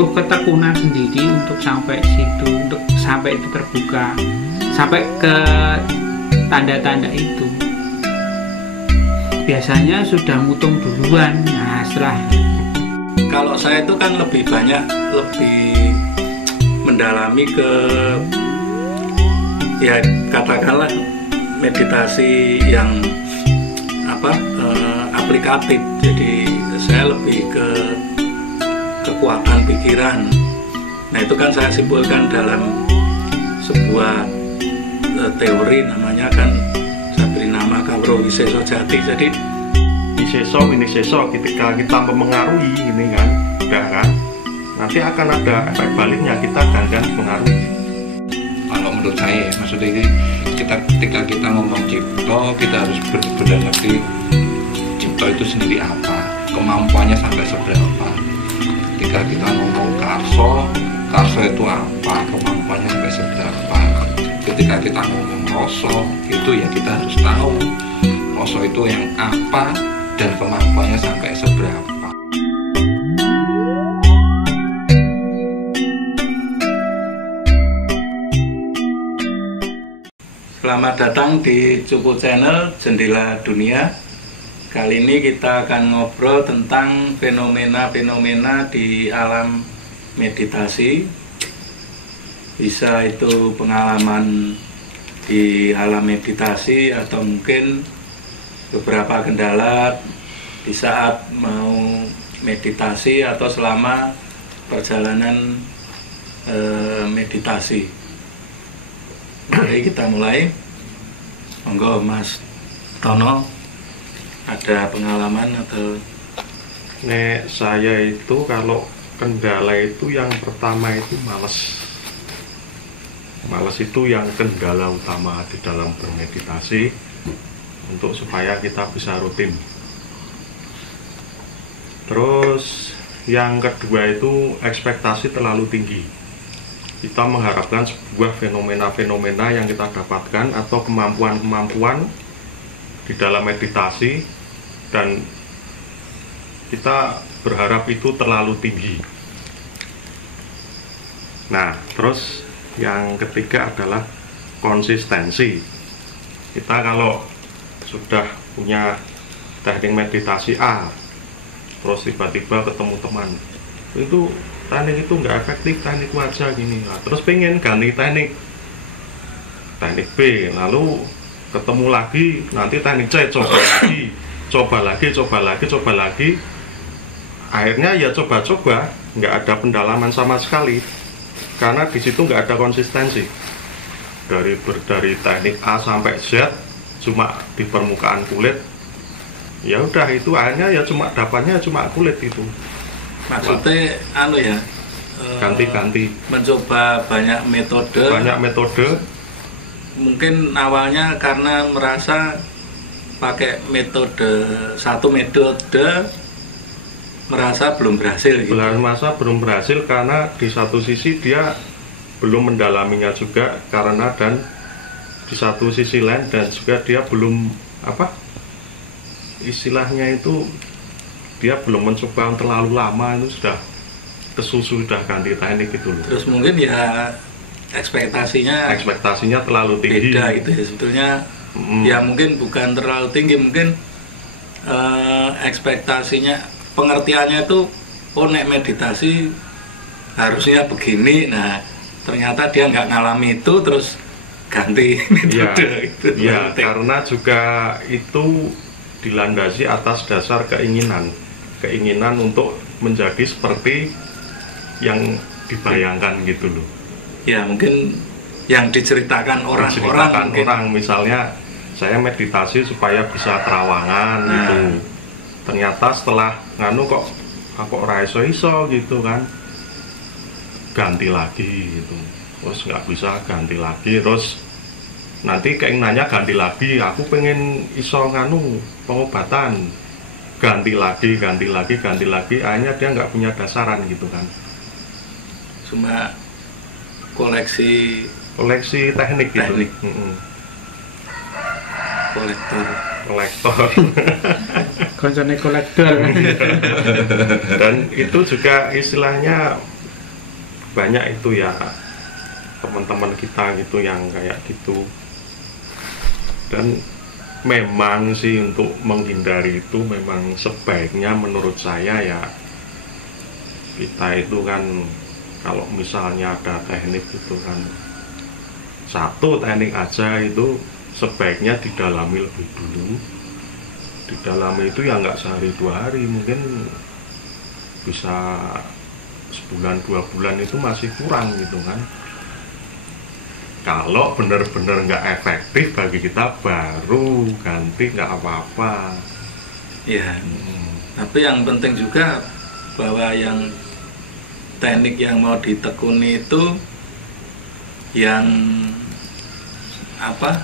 butuh ketekunan sendiri untuk sampai situ, untuk sampai itu terbuka, sampai ke tanda-tanda itu. Biasanya sudah mutung duluan. Nah, setelah kalau saya itu kan lebih banyak, lebih mendalami ke ya katakanlah meditasi yang aplikatif. Jadi saya lebih ke kekuatan pikiran. Nah, itu kan saya simpulkan dalam sebuah teori, namanya kan saya beri nama Kawruh Wiseso Jati. Jadi Wiseso ketika kita mempengaruhi ini kan, udah kan, nanti akan ada efek baliknya, kita gantian mempengaruhi. Kalau menurut saya, maksudnya ini ketika kita ngomong cipto, kita harus benar-benar ngerti cipto itu sendiri apa, kemampuannya sampai seberapa. Ketika kita ngomong karso itu apa, kemampuannya sampai seberapa. Ketika kita ngomong roso, itu ya kita harus tahu roso itu yang apa dan kemampuannya sampai seberapa. selamat datang di Cupu Channel Jendela Dunia. Kali ini kita akan ngobrol tentang fenomena-fenomena di alam meditasi. Bisa itu pengalaman di alam meditasi atau mungkin beberapa kendala di saat mau meditasi atau selama perjalanan meditasi. Mari kita mulai. Monggo Mas Tono, ada pengalaman atau? Nek saya itu kalau kendala itu yang pertama itu malas. Malas itu yang kendala utama di dalam bermeditasi untuk supaya kita bisa rutin. Terus yang kedua itu ekspektasi terlalu tinggi. Kita mengharapkan sebuah fenomena-fenomena yang kita dapatkan atau kemampuan-kemampuan di dalam meditasi, dan kita berharap itu terlalu tinggi. Nah, terus yang ketiga adalah konsistensi. Kita kalau sudah punya teknik meditasi A, terus tiba-tiba ketemu teman, itu teknik itu nggak efektif, teknik wajah gini. Nah, terus pengen ganti teknik B, lalu ketemu lagi nanti teknik C, coba lagi. Akhirnya ya coba-coba, nggak ada pendalaman sama sekali, karena di situ nggak ada konsistensi. Dari teknik A sampai Z cuma di permukaan kulit, ya udah itu akhirnya ya cuma dapatnya cuma kulit itu. Maksudnya ganti-ganti, mencoba banyak metode. Mungkin awalnya karena merasa pakai satu metode merasa belum berhasil gitu. Belum berhasil karena di satu sisi dia belum mendalaminya juga, karena dan di satu sisi lain dan juga dia belum istilahnya itu dia belum mencoba terlalu lama, itu sudah kesusu, sudah ganti teknik gitu loh. Terus mungkin ya ekspektasinya terlalu tinggi, beda gitu ya sebetulnya. Ya mungkin bukan terlalu tinggi, mungkin ekspektasinya, pengertiannya itu nek meditasi harusnya begini. Nah, ternyata dia nggak ngalami itu, terus ganti metode gitu. Ya, karena juga itu dilandasi atas dasar keinginan untuk menjadi seperti yang dibayangkan gitu loh. Ya mungkin yang diceritakan orang, misalnya saya meditasi supaya bisa terawangan gitu. Ternyata setelah nganu kok iso gitu kan, ganti lagi gitu. Terus nggak bisa, ganti lagi. Terus nanti keinginannya ganti lagi, aku pengen iso nganu pengobatan, ganti lagi. Akhirnya dia nggak punya dasaran gitu kan. Cuma koleksi teknik gitu. Kolektor. koncone kolektor. Dan itu juga istilahnya banyak itu ya teman-teman kita gitu yang kayak gitu. Dan memang sih untuk menghindari itu memang sebaiknya menurut saya ya kita itu kan kalau misalnya ada teknik itu kan satu teknik aja itu sebaiknya didalami lebih dulu. Didalami itu ya nggak sehari 2 hari, mungkin bisa sebulan 2 bulan itu masih kurang gitu kan. Kalau benar-benar nggak efektif bagi kita baru ganti, nggak apa-apa Ya, tapi yang penting juga bahwa yang teknik yang mau ditekuni itu yang apa,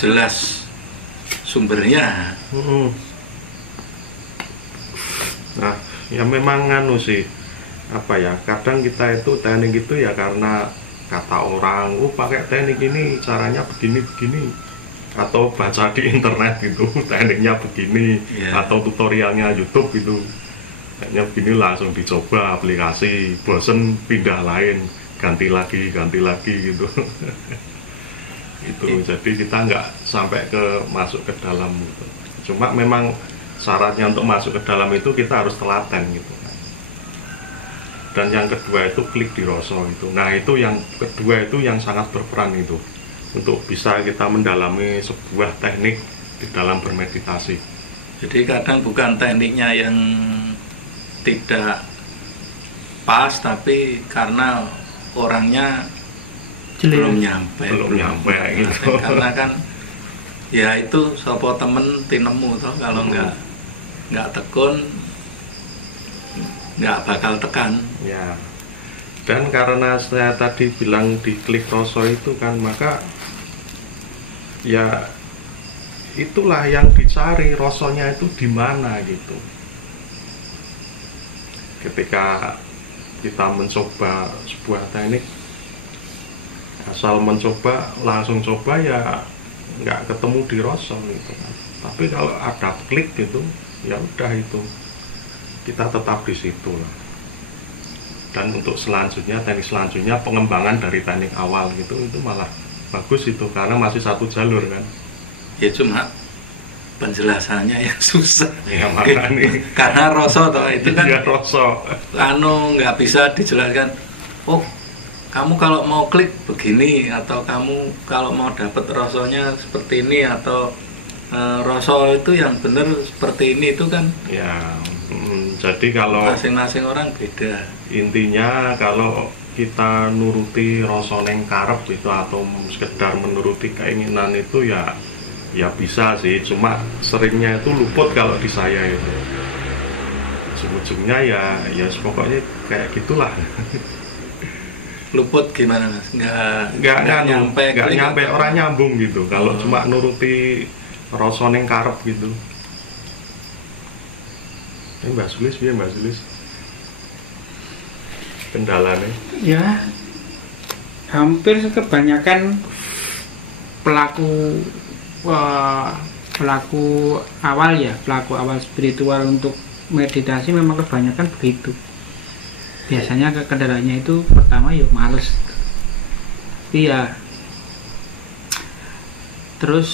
jelas sumbernya. Nah ya memang anu sih apa ya, kadang kita itu teknik itu ya karena kata orang, pakai teknik ini caranya begini-begini, atau baca di internet gitu tekniknya begini, atau tutorialnya YouTube gitu kayaknya begini, langsung dicoba aplikasi, bosen pindah lain, ganti lagi gitu. Itu jadi kita nggak sampai masuk ke dalam gitu. Cuma memang syaratnya untuk masuk ke dalam itu kita harus telaten gitu. Dan yang kedua itu klik di rasa itu. Nah itu yang kedua itu yang sangat berperan itu untuk bisa kita mendalami sebuah teknik di dalam bermeditasi. Jadi kadang bukan tekniknya yang tidak pas, tapi karena orangnya belum nyampe gitu. Karena kan ya itu sopo temen tinemu toh, kalau nggak tekun nggak bakal tekan ya. Dan karena saya tadi bilang di klik rasa itu kan, maka ya itulah yang dicari, rasanya itu di mana gitu. Ketika kita mencoba sebuah teknik, asal mencoba langsung coba ya nggak ketemu di rasa gitu kan. Tapi kalau ada klik gitu ya udah, itu kita tetap di situ lah. Dan untuk selanjutnya, teknik selanjutnya pengembangan dari teknik awal gitu, itu malah bagus itu karena masih satu jalur kan. Ya cuma penjelasannya yang susah ya makanya karena rasa toh itu kan ya, rasa nggak bisa dijelaskan. Oh kamu kalau mau klik begini, atau kamu kalau mau dapat rasanya seperti ini, atau rasa itu yang benar seperti ini, itu kan ya. Jadi kalau masing-masing orang beda. Intinya kalau kita nuruti rasa neng karep itu atau sekedar menuruti keinginan itu ya bisa sih, cuma seringnya itu luput kalau di saya itu. Ujung-ujungnya ya pokoknya kayak gitulah. Luput gimana Mas? Nggak nyampe orang nyambung gitu. Kalau cuma nuruti rasa neng karep gitu. Mbak Sulis, Mbak Sulis kendalanya? Ya, hampir kebanyakan pelaku awal spiritual untuk meditasi memang kebanyakan begitu. Biasanya kendalanya itu pertama ya males. Iya. Terus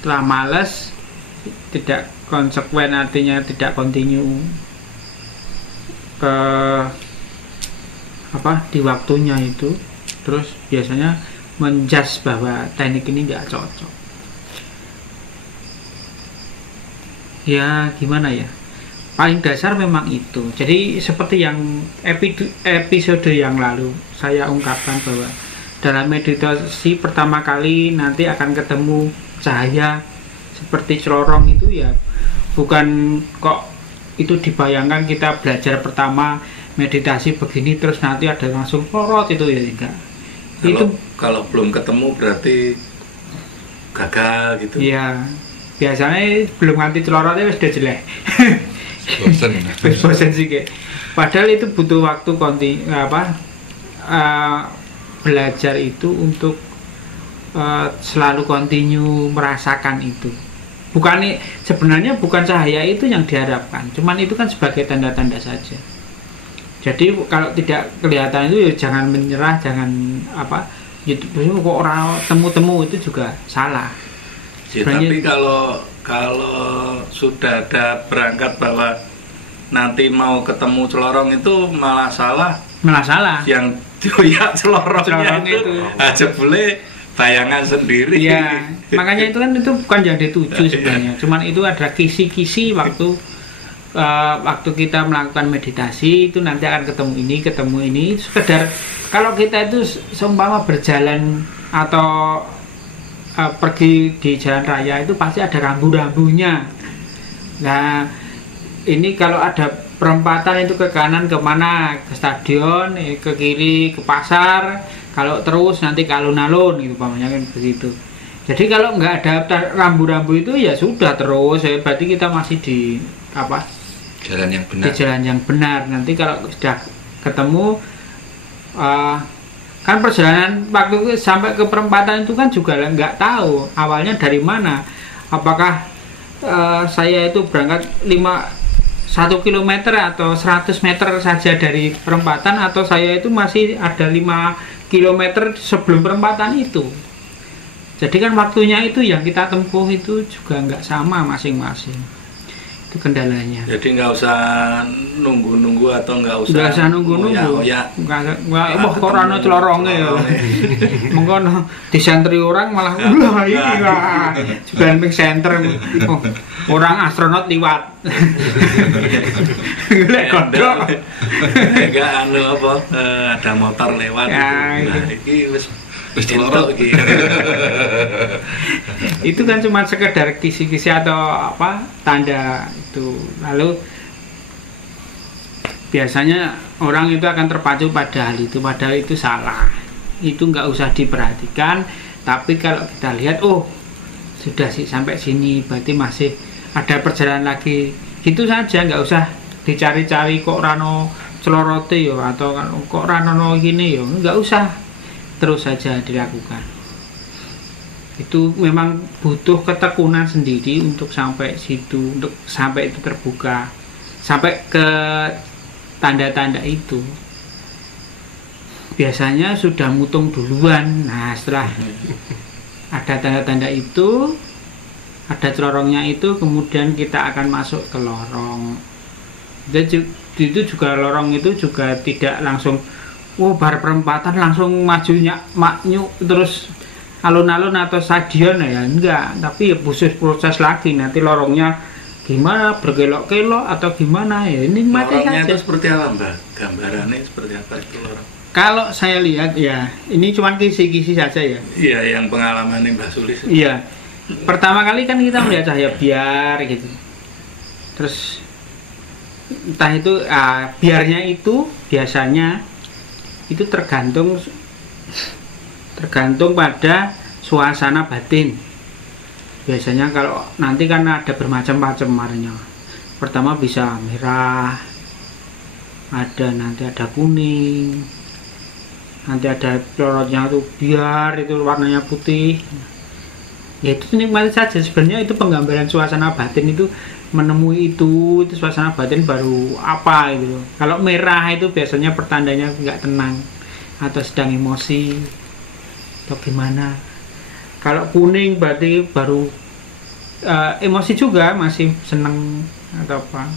setelah males, tidak konsekuen, artinya tidak continue ke di waktunya itu. Terus biasanya menjudge bahwa teknik ini nggak cocok. Ya gimana ya, paling dasar memang itu. Jadi seperti yang episode yang lalu saya ungkapkan bahwa dalam meditasi pertama kali nanti akan ketemu cahaya seperti celorong itu ya, bukan kok itu dibayangkan kita belajar pertama meditasi begini terus nanti ada langsung porot, itu ya enggak. Kalau belum ketemu berarti gagal gitu. Iya, biasanya belum nganti celorotnya sudah jelek. Bosen sih kayak. Padahal itu butuh waktu belajar itu untuk selalu continue merasakan itu. Sebenarnya bukan cahaya itu yang diharapkan, cuman itu kan sebagai tanda-tanda saja. Jadi kalau tidak kelihatan itu ya jangan menyerah, jangan apa YouTube kok orang temu-temu itu juga salah. Ya, tapi kalau sudah ada berangkat bahwa nanti mau ketemu celorong itu malah salah. Yang doyak celorongnya itu aja boleh bayangan sendiri. Ya, makanya itu kan itu bukan yang dituju sebenarnya. Cuman itu ada kisi-kisi waktu kita melakukan meditasi itu nanti akan ketemu ini sekedar kalau kita itu seumpama berjalan atau pergi di jalan raya itu pasti ada rambu-rambunya. Nah ini kalau ada perempatan itu ke kanan kemana, ke stadion, ke kiri ke pasar, kalau terus nanti ke alun-alun gitu pamannya kan begitu. Jadi kalau nggak ada rambu-rambu itu ya sudah terus ya berarti kita masih di jalan yang benar. Di jalan yang benar. Nanti kalau sudah ketemu kan perjalanan waktu sampai ke perempatan itu kan juga nggak tahu awalnya dari mana. Apakah saya itu berangkat 1 km atau 100 meter saja dari perempatan atau saya itu masih ada 5 km sebelum perempatan itu. Jadi kan waktunya itu yang kita tempuh itu juga nggak sama masing-masing. Itu kendalanya. Jadi nggak usah nunggu-nunggu atau nggak usah nunggu-nunggu. Nggak korano celorongnya ya. Mengko disentri orang malah juga yang senter orang astronot liwat. Golek kodok. Enggak ada motor lewat. Ya, nah, iki wis celorong gitu. Itu kan cuma sekedar kisi-kisi atau tanda itu. Lalu biasanya orang itu akan terpacu pada hal itu, padahal itu salah. Itu nggak usah diperhatikan. Tapi kalau kita lihat, sudah sih sampai sini, berarti masih ada perjalanan lagi. Gitu saja, nggak usah dicari-cari kok rano celorote yo atau kok rano gini yo, nggak usah. Terus saja dilakukan. Itu memang butuh ketekunan sendiri untuk sampai situ, untuk sampai itu terbuka, sampai ke tanda-tanda itu. Biasanya sudah mutung duluan. Nah setelah ada tanda-tanda itu, ada celorongnya itu, kemudian kita akan masuk ke lorong. Itu juga lorong itu juga tidak langsung bar perempatan langsung majunya maknyu terus alun-alun atau stadion ya enggak, tapi ya proses lagi nanti lorongnya gimana, berkelok-kelok atau gimana ya ini mati saja. Lorongnya itu seperti apa Mbak? Gambarannya seperti apa itu lorong? Kalau saya lihat ya ini cuma kisi-kisi saja ya. Iya, yang pengalaman Mbak Sulis. Iya, pertama kali kan kita melihat cahaya biar gitu, terus entah itu biarnya itu biasanya itu tergantung pada suasana batin. Biasanya kalau nanti kan ada bermacam-macam warnanya. Pertama bisa merah, nanti ada kuning, nanti ada pelorotnya itu biar itu warnanya putih. Ya itu nikmati saja. Sebenarnya itu penggambaran suasana batin itu menemui itu suasana batin baru apa gitu. Kalau merah itu biasanya pertandanya nggak tenang atau sedang emosi atau gimana. Kalau kuning berarti baru emosi juga, masih senang atau apa.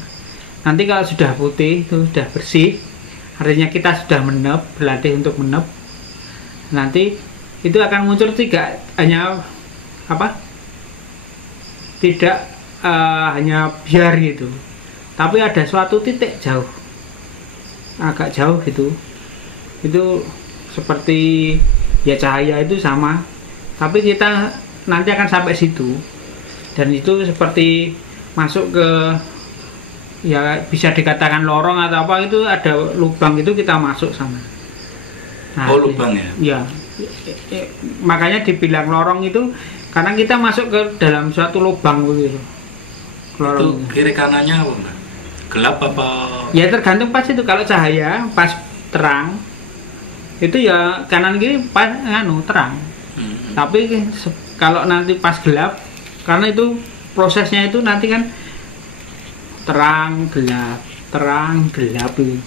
Nanti kalau sudah putih itu sudah bersih, artinya kita sudah menep, berlatih untuk menep. Nanti itu akan muncul tidak hanya biar gitu, tapi ada suatu titik jauh, agak jauh gitu. Itu seperti ya cahaya itu sama, tapi kita nanti akan sampai situ dan itu seperti masuk ke ya bisa dikatakan lorong atau apa, itu ada lubang itu kita masuk sana. Nah, lubang ya? Ya, makanya dibilang lorong itu karena kita masuk ke dalam suatu lubang begitu. Itu kiri kanannya apa Mbak? Gelap apa? Ya tergantung pas itu. Kalau cahaya pas terang itu ya kanan kiri pas terang. Tapi kalau nanti pas gelap, karena itu prosesnya itu nanti kan terang gelap itu.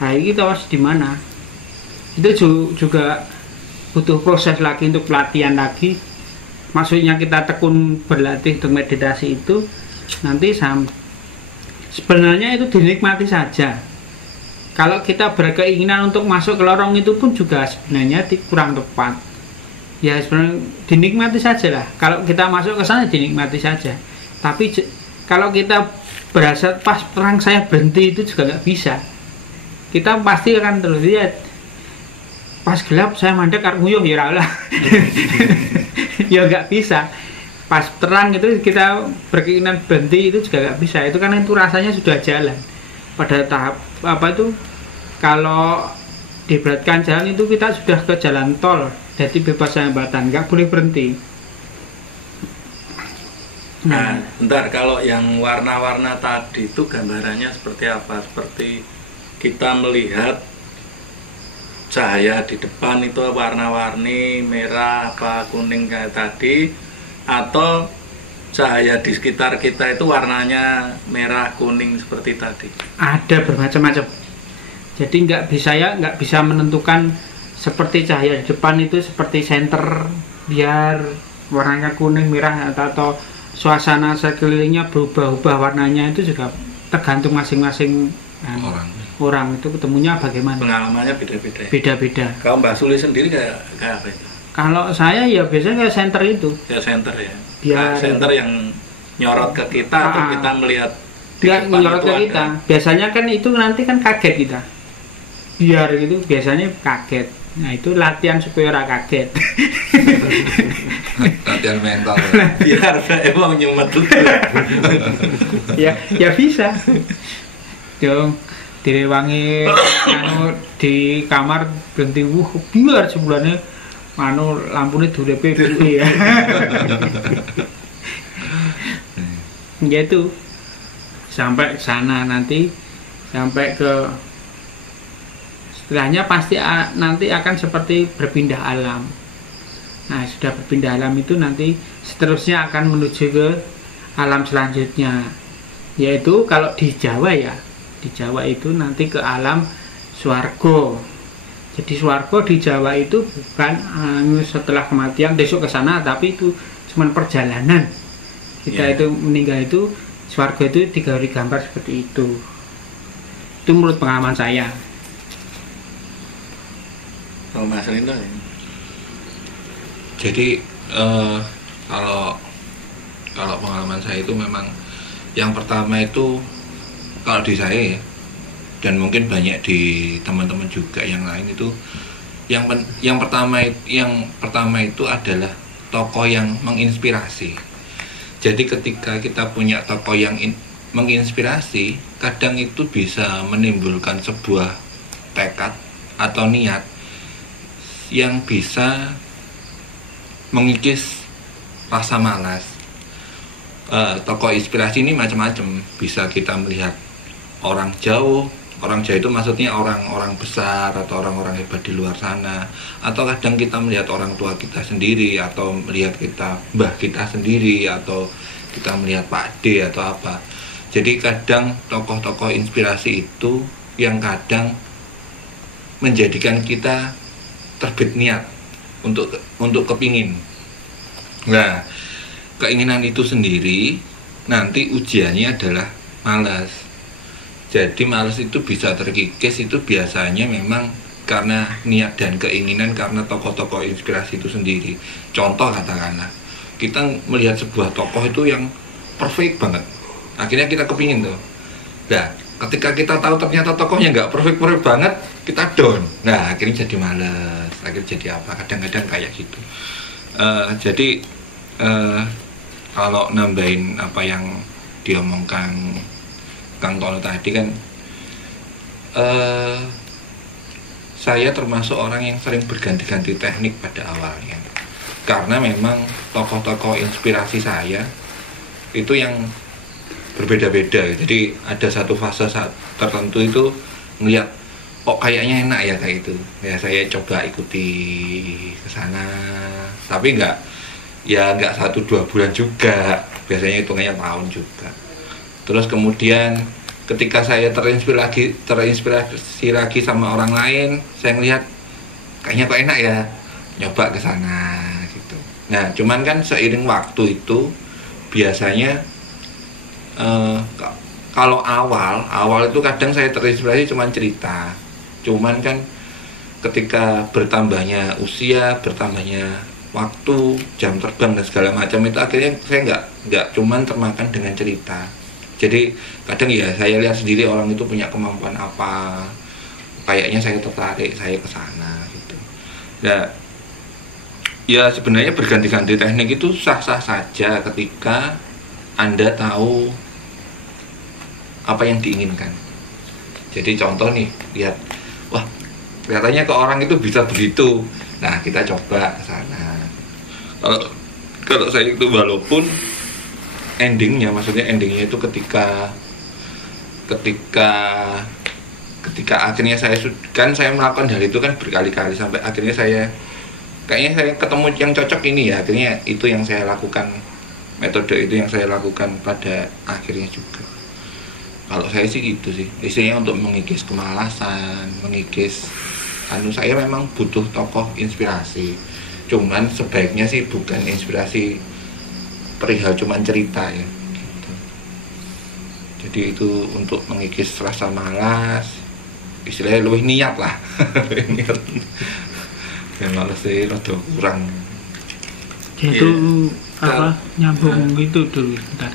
Nah ini kita harus di mana? Itu juga butuh proses lagi untuk pelatihan lagi. Maksudnya kita tekun berlatih untuk meditasi itu nanti sebenarnya itu dinikmati saja. Kalau kita berkeinginan untuk masuk ke lorong itu pun juga sebenarnya kurang tepat. Ya sebenarnya dinikmati saja lah. Kalau kita masuk ke sana dinikmati saja. Tapi kalau kita berasa pas terang saya berhenti itu juga nggak bisa. Kita pasti akan terus lihat. Pas gelap saya mandek arep nguyuh ya lah. Ya nggak bisa. Pas terang itu kita berkeinginan berhenti itu juga nggak bisa. Itu karena itu rasanya sudah jalan. Pada tahap apa itu, kalau diberatkan jalan itu kita sudah ke jalan tol, jadi bebas hambatan, nggak boleh berhenti. Nah, bentar, kalau yang warna-warna tadi itu gambarannya seperti apa? Seperti kita melihat cahaya di depan itu warna-warni merah apa kuning kayak tadi, atau cahaya di sekitar kita itu warnanya merah kuning seperti tadi? Ada bermacam-macam. Jadi nggak bisa menentukan seperti cahaya di depan itu seperti senter biar warnanya kuning merah, atau suasana sekelilingnya berubah-ubah warnanya, itu juga tergantung masing-masing orang itu ketemunya bagaimana. Pengalamannya beda-beda. Beda-beda. Kalau Mbak Suli sendiri kayak apa itu? Kalau saya ya biasanya kayak senter itu. Ya center ya. Biar center yang nyorot ke kita atau kita melihat dia menyorot ke kita. Biasanya kan itu nanti kan kaget kita. Biar gitu biasanya kaget. Nah itu latihan supaya ora kaget. Latihan mental. Biar emang nyumet tuh. Ya bisa. Dong direwangi di kamar berhenti biar sebulannya lampunya durepe ya. Gitu sampai ke sana, nanti sampai ke setelahnya pasti nanti akan seperti berpindah alam. Nah sudah berpindah alam itu nanti seterusnya akan menuju ke alam selanjutnya, yaitu kalau di Jawa ya, di Jawa itu nanti ke alam swarga. Jadi swarga di Jawa itu bukan setelah kematian besok ke sana, tapi itu cuma perjalanan. Kita itu meninggal itu swarga itu digambar seperti itu. Itu menurut pengalaman saya. Kalau Mas Rindo ya? Jadi kalau pengalaman saya itu memang yang pertama itu, kalau di saya ya, dan mungkin banyak di teman-teman juga yang lain itu, yang pertama itu adalah tokoh yang menginspirasi. Jadi ketika kita punya tokoh yang menginspirasi, kadang itu bisa menimbulkan sebuah tekad atau niat yang bisa mengikis rasa malas. Tokoh inspirasi ini macam-macam. Bisa kita melihat orang jauh itu maksudnya orang-orang besar atau orang-orang hebat di luar sana, atau kadang kita melihat orang tua kita sendiri, atau melihat mbah kita sendiri, atau kita melihat Pak D atau apa. Jadi kadang tokoh-tokoh inspirasi itu yang kadang menjadikan kita terbit niat untuk kepingin. Nah, keinginan itu sendiri nanti ujiannya adalah malas. Jadi malas itu bisa terkikis itu biasanya memang karena niat dan keinginan, karena tokoh-tokoh inspirasi itu sendiri. Contoh katakanlah, kita melihat sebuah tokoh itu yang perfect banget, akhirnya kita kepingin tuh. Nah, ketika kita tahu ternyata tokohnya nggak perfect banget, kita down. Nah, akhirnya jadi malas, akhirnya jadi apa? Kadang-kadang kayak gitu. Jadi kalau nambahin apa yang diomongkan Kang Tono tadi kan, saya termasuk orang yang sering berganti-ganti teknik pada awalnya, karena memang tokoh-tokoh inspirasi saya itu yang berbeda-beda. Jadi ada satu fase saat tertentu itu melihat, oh kayaknya enak ya kayak itu, ya saya coba ikuti ke sana, tapi nggak 1-2 bulan juga, biasanya hitungannya tahun juga. Terus kemudian ketika saya terinspirasi lagi sama orang lain, saya ngelihat kayaknya kok enak ya, nyoba ke sana gitu. Nah, cuman kan seiring waktu itu biasanya kalau awal itu kadang saya terinspirasi cuman cerita. Cuman kan ketika bertambahnya usia, bertambahnya waktu, jam terbang dan segala macam itu akhirnya saya nggak cuman termakan dengan cerita. Jadi kadang ya saya lihat sendiri orang itu punya kemampuan apa, kayaknya saya tertarik, saya ke sana gitu. Nah, ya sebenarnya berganti-ganti teknik itu sah-sah saja ketika Anda tahu apa yang diinginkan. Jadi contoh nih, lihat, wah kelihatannya ke orang itu bisa begitu. Nah, kita coba ke sana. Kalau saya itu walaupun endingnya itu ketika akhirnya saya melakukan hal itu kan berkali-kali sampai akhirnya kayaknya saya ketemu yang cocok ini ya, akhirnya itu yang saya lakukan, metode itu yang saya lakukan pada akhirnya juga. Kalau saya sih gitu sih, istilahnya untuk mengikis kemalasan, saya memang butuh tokoh inspirasi, cuman sebaiknya sih bukan inspirasi perihal cuman cerita ya gitu. Jadi itu untuk mengikis rasa malas, istilahnya lebih niat lah. Niat dan malas sih rada kurang. Itu nyambung gitu dulu bentar.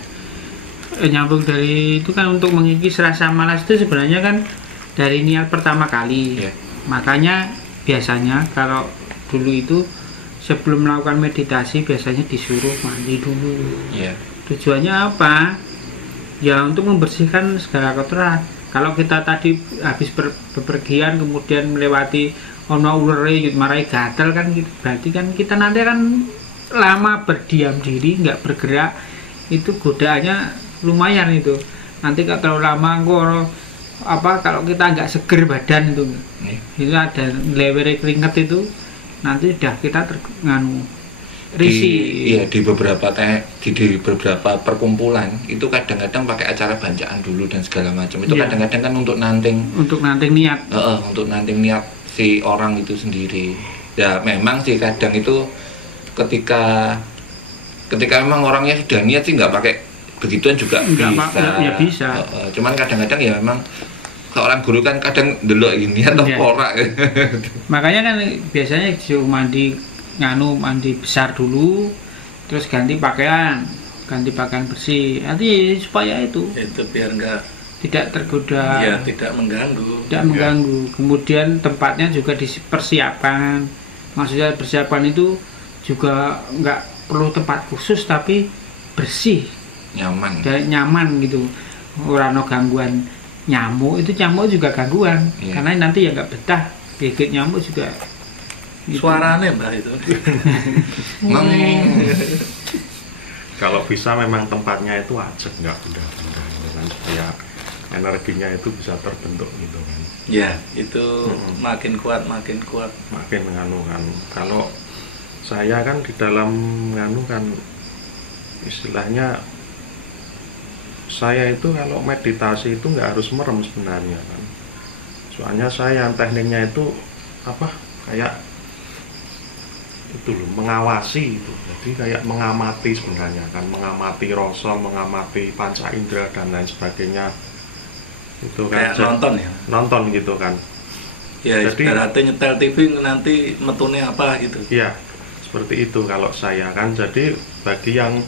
Nyambung dari itu kan untuk mengikis rasa malas itu sebenarnya kan dari niat pertama kali. Makanya biasanya kalau dulu itu sebelum melakukan meditasi biasanya disuruh mandi dulu. Tujuannya apa? Ya untuk membersihkan segala kotoran. Kalau kita tadi habis bepergian kemudian melewati ono ulere marai gatal kan, berarti kan kita nanti kan lama berdiam diri nggak bergerak, itu godaannya lumayan itu. Nanti kalau terlalu lama kalau kita nggak seger badan itu ada lewere keringet itu, nanti udah kita risih. Di beberapa perkumpulan itu kadang-kadang pakai acara bancaan dulu dan segala macam. Itu kadang-kadang kan untuk nanting niat. Untuk nanting niat si orang itu sendiri. Ya memang sih kadang itu ketika memang orangnya sudah niat sih nggak pakai begituan juga bisa. Cuman kadang-kadang ya memang seorang guru kan kadang delok ini atau ora. Makanya kan biasanya disuruh mandi besar dulu, terus ganti pakaian bersih. Nanti supaya itu biar tidak tergoda, tidak mengganggu. Kemudian tempatnya juga dipersiapkan. Maksudnya persiapan itu juga nggak perlu tempat khusus tapi bersih, nyaman gitu. Ora ono gangguan nyamuk, itu nyamuk juga gangguan karena nanti ya nggak betah, gigit nyamuk juga gitu. Suaranya mbak itu kalau bisa memang tempatnya itu ajak, nggak pindah-pindah kan, supaya energinya itu bisa terbentuk gitu kan ya. Itu makin kuat makin kalau saya kan di dalam kan istilahnya saya itu kalau meditasi itu nggak harus merem sebenarnya kan. Soalnya saya tekniknya itu kayak itu loh, mengawasi itu. Jadi kayak mengamati sebenarnya kan, mengamati rasa, mengamati panca indera dan lain sebagainya. Itu kan kayak nonton gitu kan. Ya, jadi nyetel TV nanti metune apa gitu. Iya, seperti itu kalau saya kan. Jadi bagi yang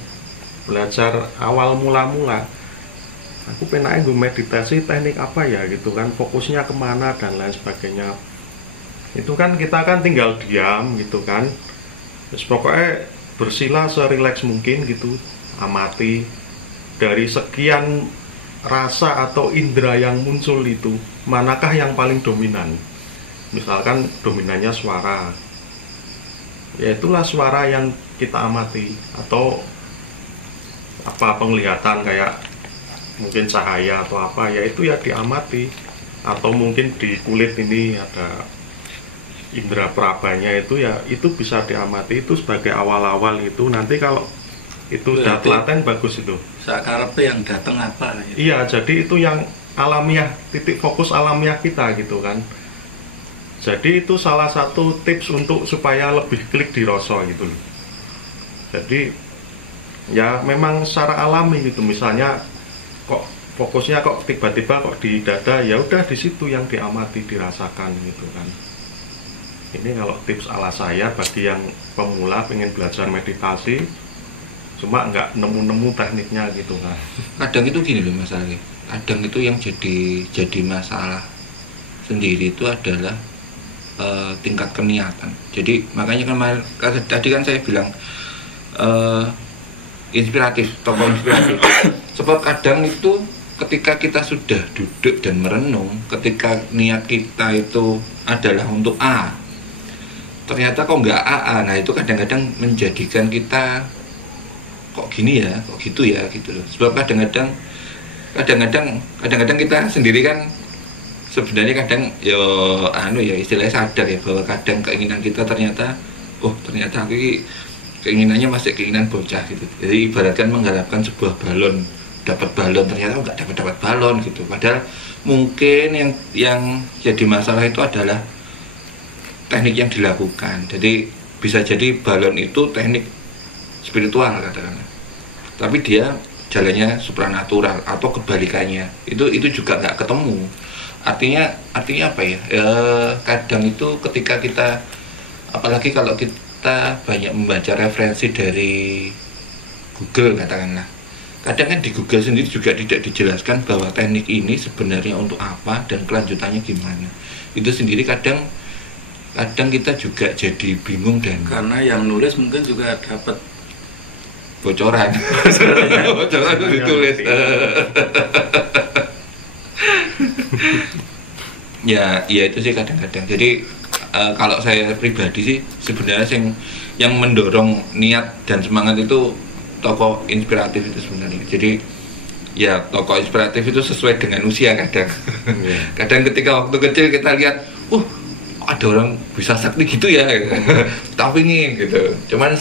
belajar awal mula-mula, aku pengen gue meditasi teknik apa ya gitu kan, fokusnya kemana dan lain sebagainya. Itu kan kita kan tinggal diam gitu kan, terus pokoknya bersila serileks mungkin gitu, amati dari sekian rasa atau indera yang muncul itu manakah yang paling dominan. Misalkan dominannya suara, ya itulah suara yang kita amati, atau penglihatan kayak mungkin cahaya atau apa, ya itu ya diamati. Atau mungkin di kulit ini ada indera perabanya, itu ya itu bisa diamati. Itu sebagai awal-awal itu. Nanti kalau itu udah telaten bagus itu. Sakarep yang datang apa gitu. Iya, jadi itu yang alamiah, titik fokus alamiah kita gitu kan. Jadi itu salah satu tips untuk supaya lebih klik di rasa gitu loh. Jadi ya memang secara alami gitu, misalnya kok fokusnya kok tiba-tiba kok di dada, ya udah di situ yang diamati, dirasakan gitu kan. Ini kalau tips ala saya bagi yang pemula pengen belajar meditasi, cuma nggak nemu-nemu tekniknya gitu kan. Kadang itu gini loh masalahnya. Kadang itu yang jadi masalah sendiri itu adalah tingkat keniatan. Jadi makanya kan tadi kan saya bilang inspiratif, tokoh inspiratif. Sebab kadang itu ketika kita sudah duduk dan merenung, ketika niat kita itu adalah untuk A, ternyata kok nggak AA. Nah itu kadang-kadang menjadikan kita kok gini ya, kok gitu ya gitu loh. Sebab kadang-kadang kita sendiri kan sebenarnya kadang ya istilahnya sadar ya bahwa kadang keinginan kita ternyata keinginannya masih keinginan bocah gitu. Jadi ibaratkan mengharapkan sebuah balon, dapat balon, ternyata nggak dapat balon gitu. Padahal mungkin yang jadi masalah itu adalah teknik yang dilakukan. Jadi bisa jadi balon itu teknik spiritual katakanlah, tapi dia jalannya supranatural atau kebalikannya. Itu juga nggak ketemu. Artinya apa ya? Kadang itu ketika kita, apalagi kalau kita banyak membaca referensi dari Google katakanlah, kadang kan di Google sendiri juga tidak dijelaskan bahwa teknik ini sebenarnya untuk apa dan kelanjutannya gimana. Itu sendiri kadang kita juga jadi bingung, dan karena yang nulis mungkin juga dapat bocoran itu ditulis. ya itu sih kadang-kadang. Jadi kalau saya pribadi sih sebenarnya yang mendorong niat dan semangat itu tokoh inspiratif itu sebenarnya. Jadi ya tokoh inspiratif itu sesuai dengan usia kadang. Kadang ketika waktu kecil kita lihat, ada orang bisa sakti gitu ya, tapi ingin gitu. Cuman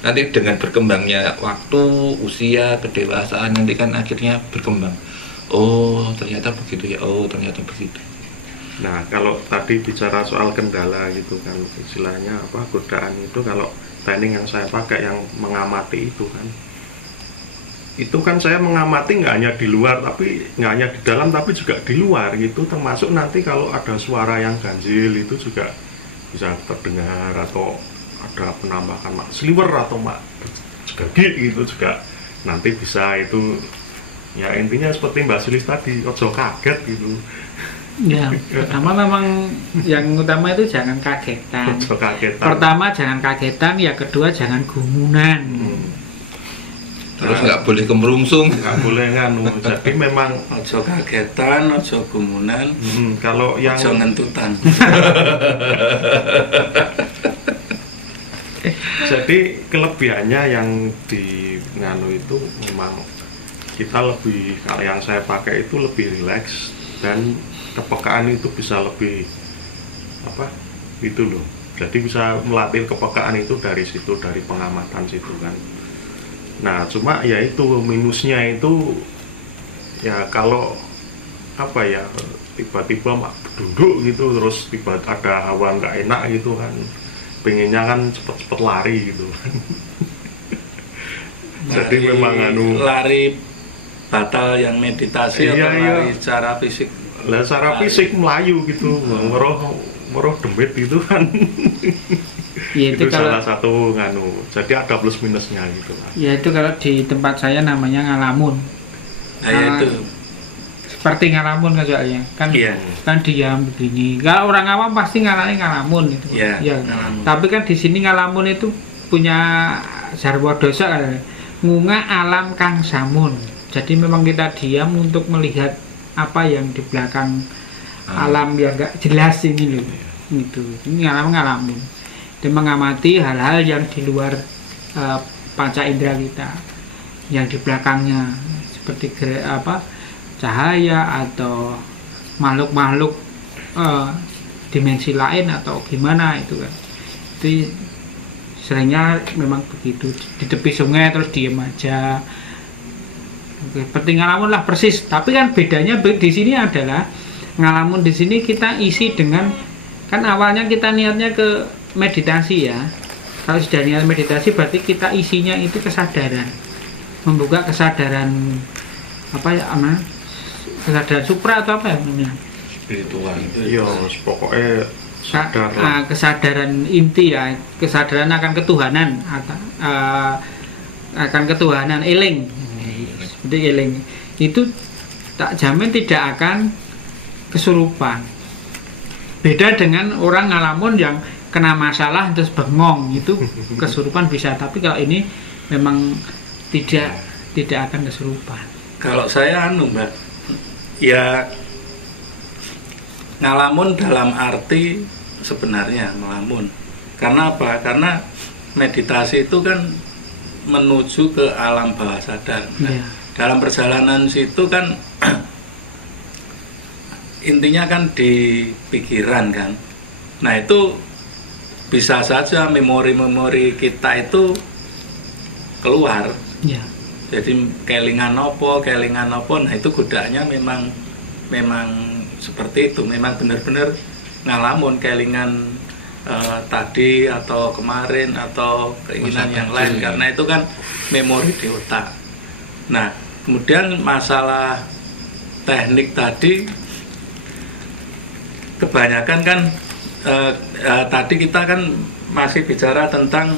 nanti dengan berkembangnya waktu, usia, kedewasaan, nanti kan akhirnya berkembang. Oh ternyata begitu ya, oh ternyata begitu. Nah kalau tadi bicara soal kendala gitu kan, istilahnya apa, godaan itu, kalau teknik yang saya pakai yang mengamati itu kan saya mengamati nggak hanya di luar, tapi nggak hanya di dalam, tapi juga di luar gitu. Termasuk nanti kalau ada suara yang ganjil itu juga bisa terdengar, atau ada penambahan mak sliwer atau mak segagi gitu juga nanti bisa. Itu ya intinya seperti Mbak Sulis tadi, ojo kaget gitu. Ya, pertama memang yang utama itu jangan kagetan. Ojo kagetan. Pertama jangan kagetan, ya kedua jangan gumunan. Terus nggak boleh kemerungsung, nggak boleh nganu. Jadi memang ojo kagetan, ojo gumunan. Kalau yang ojo ngentutan. Jadi kelebihannya yang di nganu itu memang kita lebih, kalau yang saya pakai itu lebih rileks, dan kepekaan itu bisa lebih itu loh. Jadi bisa melatih kepekaan itu dari situ, dari pengamatan situ kan. Nah cuma ya itu minusnya itu ya kalau tiba-tiba duduk gitu, terus tiba ada hawa nggak enak gitu kan, pengennya kan cepet-cepet lari gitu kan. Jadi memang lari batal yang meditasi atau lari secara fisik? Lah secara fisik melayu gitu, meroh demit gitu kan. Ya, itu salah satu jadi ada plus minusnya gitu kan. Ya itu kalau di tempat saya namanya ngalamun. Nah itu seperti ngalamun soalnya kan, kan diam begini. Kalau orang awam pasti ngalamun gitu. Ngalamun. Tapi kan di sini ngalamun itu punya sarwa dosa kan, ngunga alam kang samun. Jadi memang kita diam untuk melihat apa yang di belakang alam yang gak jelas ini loh. Gitu. Ini ngalamun. Dan mengamati hal-hal yang di luar panca indera kita, yang di belakangnya, seperti cahaya atau makhluk-makhluk dimensi lain atau gimana itu kan. Itu seringnya memang begitu, di tepi sungai terus diem aja, Oke, seperti ngalamun lah persis. Tapi kan bedanya di sini adalah ngalamun di sini kita isi dengan, kan awalnya kita niatnya ke meditasi ya. Kalau sudah niat meditasi berarti kita isinya itu kesadaran, membuka kesadaran apa ya, kesadaran supra atau apa ya namanya? Spiritual. Iya, pokoknya kesadaran inti ya, kesadaran akan ketuhanan, akan ketuhanan, eling, seperti eling itu tak jamin tidak akan kesurupan. Beda dengan orang ngalamun yang kena masalah terus bengong, itu kesurupan bisa, tapi kalau ini memang tidak akan kesurupan. Kalau saya Mbak, ya ngalamun dalam arti sebenarnya melamun. Karena apa? Karena meditasi itu kan menuju ke alam bawah sadar. Nah, dalam perjalanan situ kan intinya kan di pikiran kan. Nah itu bisa saja memori-memori kita itu keluar. Ya. Jadi kelingan nopo, nah itu godaannya memang seperti itu, memang benar-benar ngalamun kelingan tadi atau kemarin atau keinginan yang lain, karena itu kan memori di otak. Nah, kemudian masalah teknik tadi kebanyakan kan tadi kita kan masih bicara tentang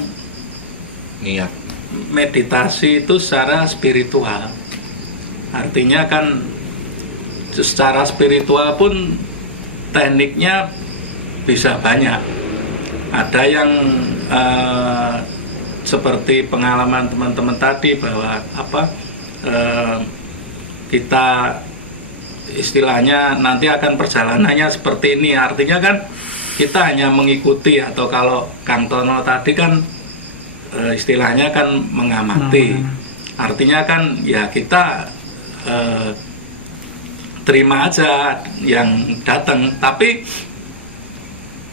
niat. Meditasi itu secara spiritual, artinya kan secara spiritual pun tekniknya bisa banyak. Ada yang seperti pengalaman teman-teman tadi bahwa kita istilahnya nanti akan perjalanannya seperti ini, artinya kan kita hanya mengikuti, atau kalau Kang Tono tadi kan istilahnya kan mengamati. Artinya kan ya kita terima aja yang datang. Tapi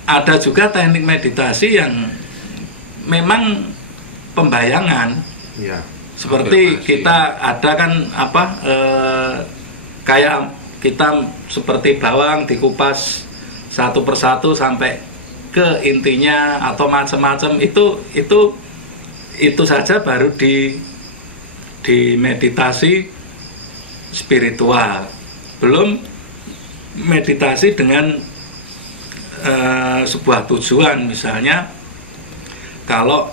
ada juga teknik meditasi yang memang pembayangan. Ya. Seperti kita ada kan kayak kita seperti bawang dikupas satu persatu sampai ke intinya atau macam-macam, itu saja baru di meditasi spiritual. Belum meditasi dengan sebuah tujuan, misalnya kalau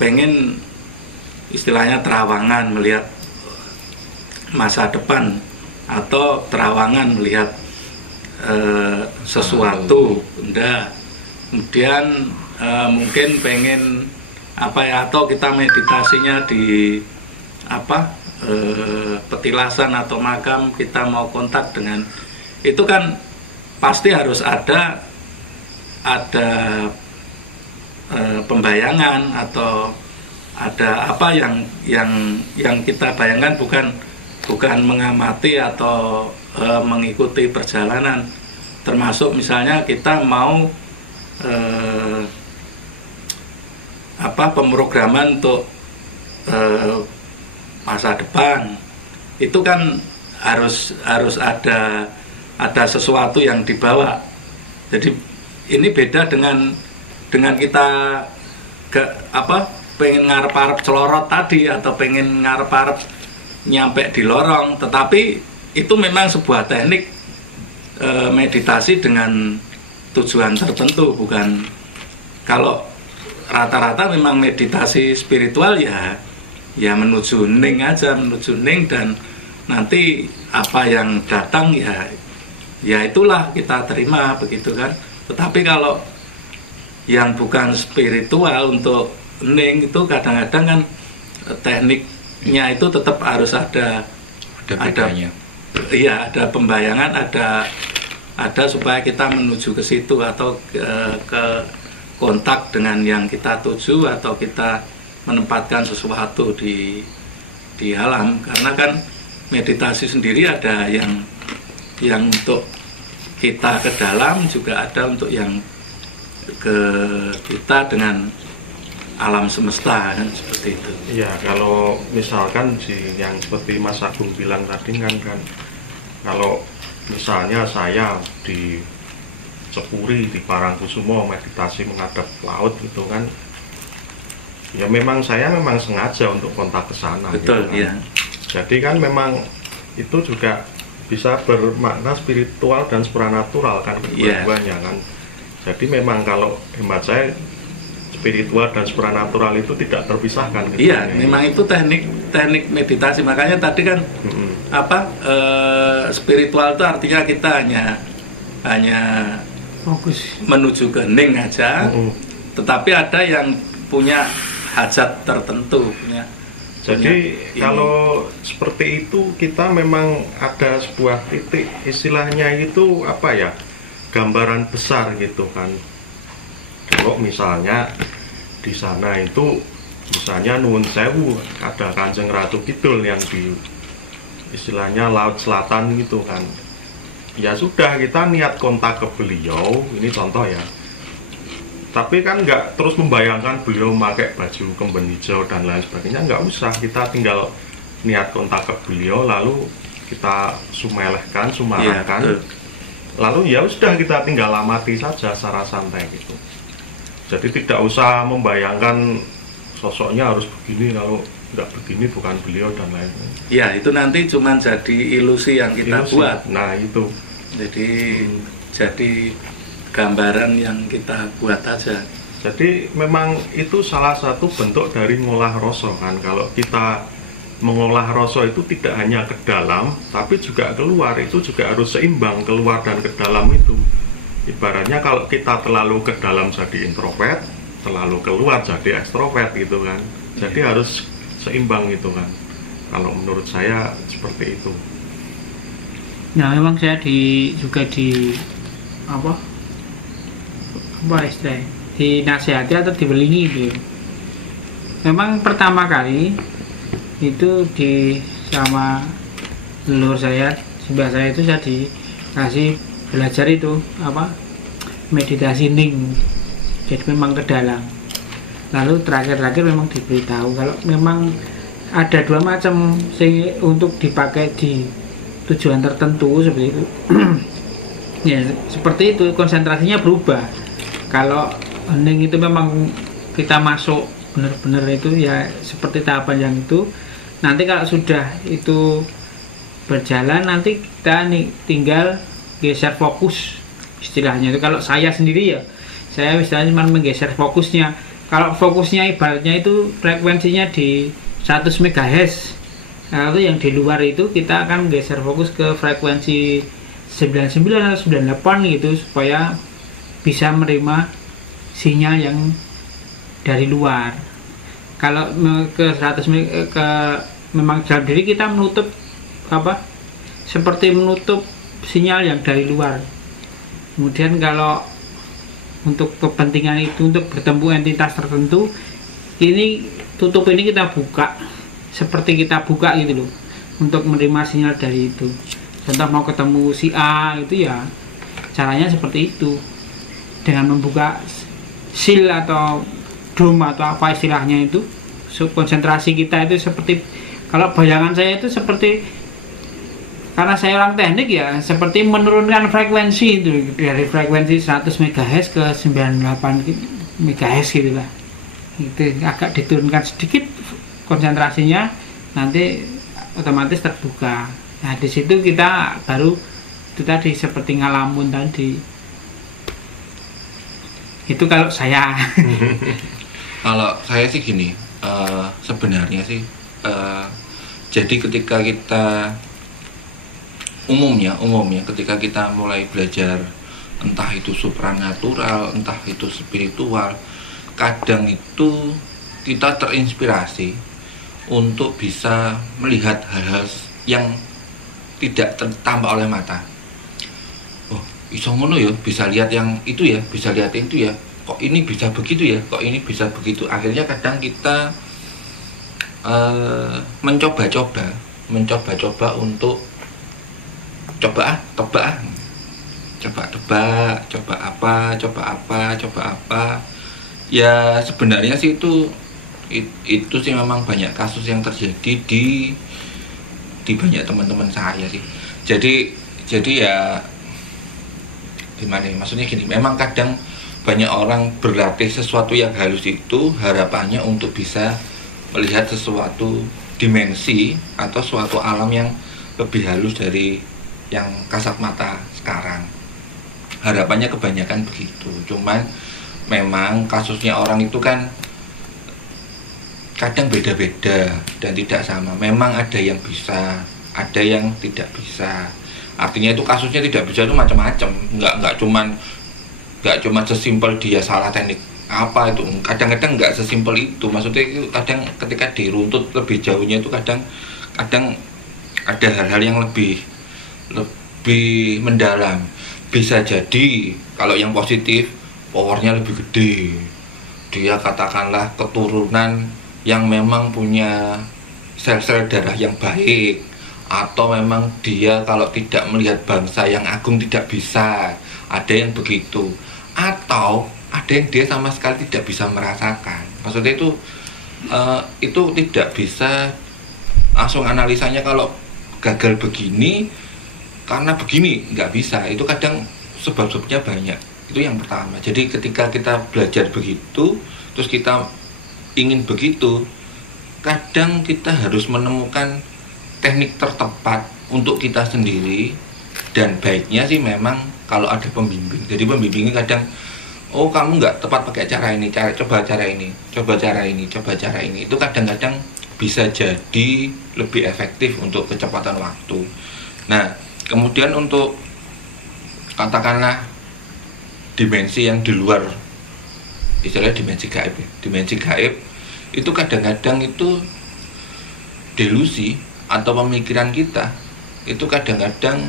pengen istilahnya terawangan melihat masa depan, atau terawangan melihat sesuatu benda, kemudian mungkin pengen atau kita meditasinya di petilasan atau makam, kita mau kontak dengan itu, kan pasti harus ada pembayangan atau ada apa yang kita bayangkan, bukan mengamati atau mengikuti perjalanan. Termasuk misalnya kita mau pemrograman untuk masa depan, itu kan harus ada sesuatu yang dibawa. Jadi ini beda dengan kita pengen ngarep-arep celorot tadi, atau pengen ngarep-arep nyampe di lorong. Tetapi itu memang sebuah teknik meditasi dengan tujuan tertentu, bukan. Kalau rata-rata memang meditasi spiritual ya menuju ning aja, menuju ning, dan nanti apa yang datang ya itulah kita terima, begitu kan. Tetapi kalau yang bukan spiritual untuk ning itu kadang-kadang kan tekniknya itu tetap harus ada bedanya. Iya, ada pembayangan, ada supaya kita menuju ke situ, atau ke kontak dengan yang kita tuju, atau kita menempatkan sesuatu di alam. Karena kan meditasi sendiri ada yang untuk kita ke dalam, juga ada untuk yang ke kita dengan alam semesta kan seperti itu. Iya, kalau misalkan yang seperti Mas Agung bilang tadi kan kalau misalnya saya di Cepuri di Parangkusumo meditasi menghadap laut gitu kan, ya memang saya sengaja untuk kontak ke sana. Betul, gitu kan. iya. Jadi kan memang itu juga bisa bermakna spiritual dan supranatural kan kedua-duanya kan. Jadi memang kalau hemat saya spiritual dan supranatural itu tidak terpisahkan. Iya, memang itu teknik meditasi. Makanya tadi kan spiritual itu artinya kita hanya fokus menuju ke hening aja. Tetapi ada yang punya hajat tertentu, Jadi kalau seperti itu kita memang ada sebuah titik, istilahnya itu apa ya, gambaran besar gitu kan. Kalau misalnya di sana itu misalnya Nuwun Sewu ada Kanjeng Ratu Kidul yang di istilahnya Laut Selatan gitu kan, ya sudah kita niat kontak ke beliau, ini contoh ya, tapi kan nggak terus membayangkan beliau pakai baju kemben hijau dan lain sebagainya, nggak usah, kita tinggal niat kontak ke beliau lalu kita sumarahkan, lalu ya sudah kita tinggal amati saja secara santai gitu. Jadi tidak usah membayangkan sosoknya harus begini, kalau nggak begini bukan beliau dan lain-lain. Ya itu nanti cuma jadi ilusi yang kita buat. Nah itu. Jadi gambaran yang kita buat aja. Jadi memang itu salah satu bentuk dari ngolah rasa kan. Kalau kita mengolah rasa itu tidak hanya ke dalam, tapi juga keluar, itu juga harus seimbang keluar dan ke dalam itu. Ibaratnya kalau kita terlalu ke dalam jadi introvert, terlalu keluar jadi ekstrovert gitu kan. Jadi harus seimbang gitu kan. Kalau menurut saya seperti itu. Nah memang saya juga di apa istilahnya, dinasihati atau dibelingi gitu. Memang pertama kali itu sama leluhur saya, sebelah saya itu saya dikasih belajar itu meditasi ning, jadi memang ke dalam. Lalu terakhir memang diberitahu kalau memang ada dua macam untuk dipakai di tujuan tertentu seperti itu. Ya seperti itu, konsentrasinya berubah. Kalau hening itu memang kita masuk benar-benar itu ya seperti tahapan yang itu. Nanti kalau sudah itu berjalan, nanti kita tinggal geser fokus istilahnya itu. Kalau saya sendiri ya, saya istilahnya cuma menggeser fokusnya. Kalau fokusnya ibaratnya itu frekuensinya di 100 MHz, nah itu yang di luar itu kita akan geser fokus ke frekuensi 99 atau 98 gitu, supaya bisa menerima sinyal yang dari luar. Kalau ke 100 memang dalam diri kita menutup seperti menutup sinyal yang dari luar. Kemudian kalau untuk kepentingan itu, untuk bertemu entitas tertentu, ini tutup ini kita buka, seperti kita buka gitu loh, untuk menerima sinyal dari itu. Contoh mau ketemu si A itu ya caranya seperti itu, dengan membuka seal atau dome atau apa istilahnya itu. Konsentrasi kita itu seperti, kalau bayangan saya itu seperti, karena saya orang teknik ya, seperti menurunkan frekuensi itu dari frekuensi 100 MHz ke 98 MHz gitu lah. Itu agak diturunkan sedikit konsentrasinya, nanti otomatis terbuka. Nah di situ kita baru itu tadi seperti ngalamun tadi. Itu kalau saya. Kalau saya sih gini, sebenarnya sih jadi ketika kita umumnya ketika kita mulai belajar, entah itu supranatural, entah itu spiritual, kadang itu kita terinspirasi untuk bisa melihat hal-hal yang tidak tampak oleh mata. Oh, iso ngono ya, bisa lihat yang itu ya, bisa lihat yang itu ya. Kok ini bisa begitu ya? Kok ini bisa begitu? Akhirnya kadang kita mencoba untuk coba tebak, coba apa. Ya sebenarnya sih itu sih memang banyak kasus yang terjadi di banyak teman-teman saya sih. Jadi ya gimana ya, maksudnya gini, memang kadang banyak orang berlatih sesuatu yang halus itu harapannya untuk bisa melihat sesuatu dimensi atau suatu alam yang lebih halus dari yang kasat mata sekarang. Harapannya kebanyakan begitu. Cuman memang kasusnya orang itu kan kadang beda-beda dan tidak sama. Memang ada yang bisa, ada yang tidak bisa. Artinya itu kasusnya tidak bisa itu macam-macam. Nggak cuman sesimpel dia salah teknik apa itu. Kadang-kadang nggak sesimpel itu. Maksudnya itu kadang ketika diruntut lebih jauhnya itu kadang ada hal-hal yang lebih mendalam. Bisa jadi kalau yang positif powernya lebih gede. Dia katakanlah keturunan yang memang punya sel-sel darah yang baik, atau memang dia kalau tidak melihat bangsa yang agung tidak bisa, ada yang begitu, atau ada yang dia sama sekali tidak bisa merasakan. Maksudnya itu tidak bisa langsung analisanya kalau gagal begini karena begini, nggak bisa. Itu kadang sebab-sebabnya banyak. Itu yang pertama. Jadi ketika kita belajar begitu, terus kita ingin begitu, kadang kita harus menemukan teknik tertepat untuk kita sendiri. Dan baiknya sih memang kalau ada pembimbing. Jadi pembimbingnya kadang, oh kamu nggak tepat pakai cara ini, coba cara ini, coba cara ini, coba cara ini. Itu kadang-kadang bisa jadi lebih efektif untuk kecepatan waktu. Nah, kemudian untuk katakanlah dimensi yang di luar, istilahnya dimensi gaib ya. Dimensi gaib itu kadang-kadang itu delusi atau pemikiran kita, itu kadang-kadang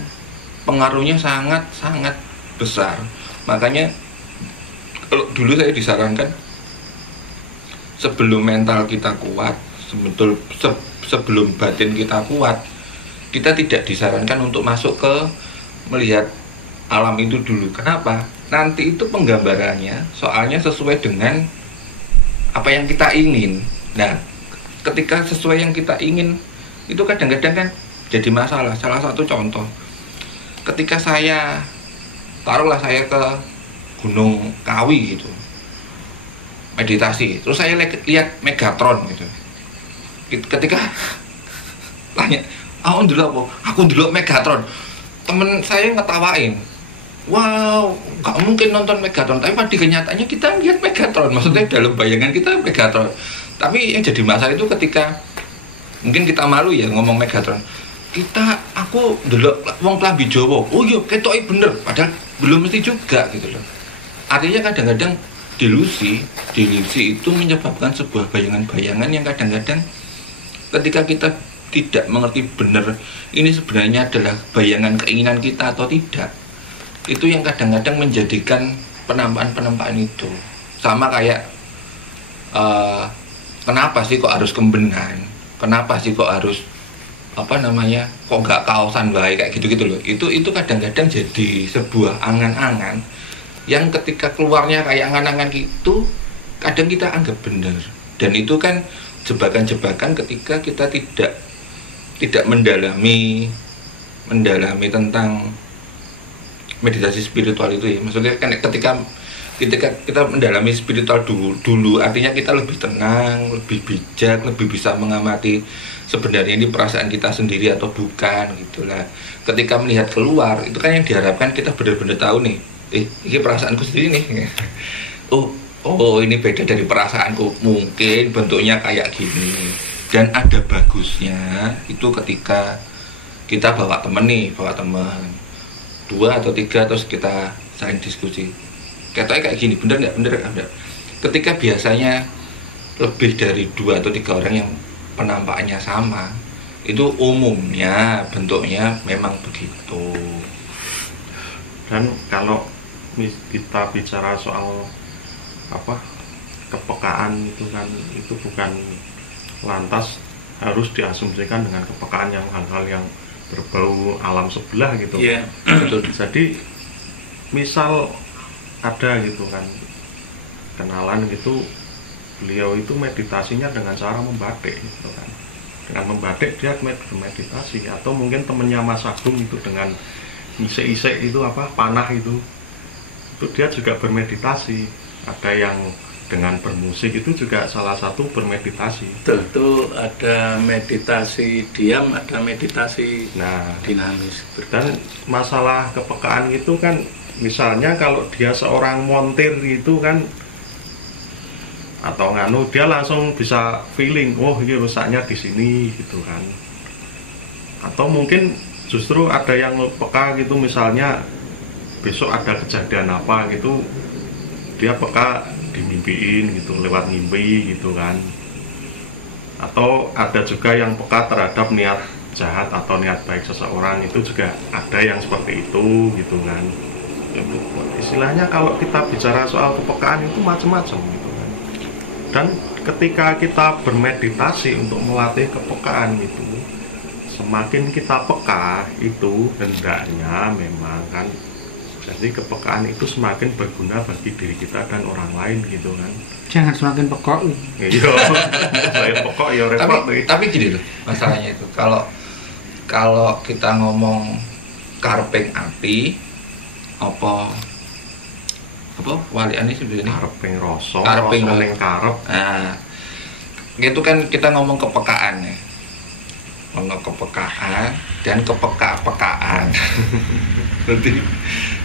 pengaruhnya sangat-sangat besar. Makanya kalau dulu saya disarankan sebelum mental kita kuat, sebelum batin kita kuat, kita tidak disarankan untuk masuk ke melihat alam itu dulu. Kenapa? Nanti itu penggambarannya soalnya sesuai dengan apa yang kita ingin. Nah, ketika sesuai yang kita ingin, itu kadang-kadang kan jadi masalah. Salah satu contoh, ketika taruhlah saya ke Gunung Kawi gitu, meditasi, terus saya lihat Megatron gitu. Ketika tanya, aku dulu apa? Aku dulu Megatron. Temen saya ngetawain, wow, gak mungkin nonton Megatron. Tapi pada kenyataannya kita lihat Megatron. Maksudnya dalam bayangan kita Megatron. Tapi yang jadi masalah itu ketika mungkin kita malu ya ngomong Megatron. Aku dulu wong Klambi Jawa. Oh iya, ketoke bener. Padahal belum mesti juga gitu loh. Artinya kadang-kadang delusi itu menyebabkan sebuah bayangan-bayangan yang kadang-kadang ketika kita tidak mengerti benar ini sebenarnya adalah bayangan keinginan kita atau tidak, itu yang kadang-kadang menjadikan penampakan itu. Sama kayak kenapa sih kok harus kembenan, kenapa sih kok harus kok nggak kaosan baik kayak gitu-gitu loh. Itu kadang-kadang jadi sebuah angan-angan yang ketika keluarnya kayak angan-angan gitu kadang kita anggap benar. Dan itu kan jebakan-jebakan ketika kita tidak mendalami tentang meditasi spiritual itu ya. Maksudnya kan ketika kita mendalami spiritual dulu artinya kita lebih tenang, lebih bijak, lebih bisa mengamati sebenarnya ini perasaan kita sendiri atau bukan gitulah. Ketika melihat keluar itu kan yang diharapkan kita benar-benar tahu nih, ini perasaanku sendiri nih. Oh ini beda dari perasaanku, mungkin bentuknya kayak gini. Dan ada bagusnya itu ketika kita bawa temen 2 atau 3 terus kita saling diskusi. Katanya kayak gini, bener nggak? Ketika biasanya lebih dari 2 atau 3 orang yang penampakannya sama, itu umumnya bentuknya memang begitu. Dan kalau kita bicara soal kepekaan itu kan, itu bukan lantas harus diasumsikan dengan kepekaan yang hal-hal yang berbau alam sebelah gitu. Betul. Jadi misal ada gitu kan kenalan gitu, beliau itu meditasinya dengan cara membatik gitu kan. Dengan membatik dia meditasi, atau mungkin temennya Mas Agung itu dengan isek-isek itu panah itu dia juga bermeditasi. Ada yang dengan bermusik itu juga salah satu bermeditasi. Itu ada meditasi diam, ada meditasi dinamis. Dan masalah kepekaan itu kan, misalnya kalau dia seorang montir gitu kan, atau dia langsung bisa feeling, oh ini rusaknya di sini gitu kan. Atau mungkin justru ada yang peka gitu, misalnya besok ada kejadian apa gitu, dia peka dimimpiin gitu, lewat mimpi gitu kan. Atau ada juga yang peka terhadap niat jahat atau niat baik seseorang, itu juga ada yang seperti itu gitu kan. Istilahnya kalau kita bicara soal kepekaan itu macam-macam gitu kan. Dan ketika kita bermeditasi untuk melatih kepekaan itu, semakin kita peka itu hendaknya memang kan, jadi kepekaan itu semakin berguna bagi diri kita dan orang lain gitu kan. Jangan semakin pekok. Iya, saya pekok ya repot. Tapi gini loh masalahnya itu, kalau kita ngomong karpeng api, apa waliane sebenarnya karpeng rasa, karpeng karep. Nah, itu kan kita ngomong kepekaan ya. Ngomong kepekaan dan kepeka-pekaan.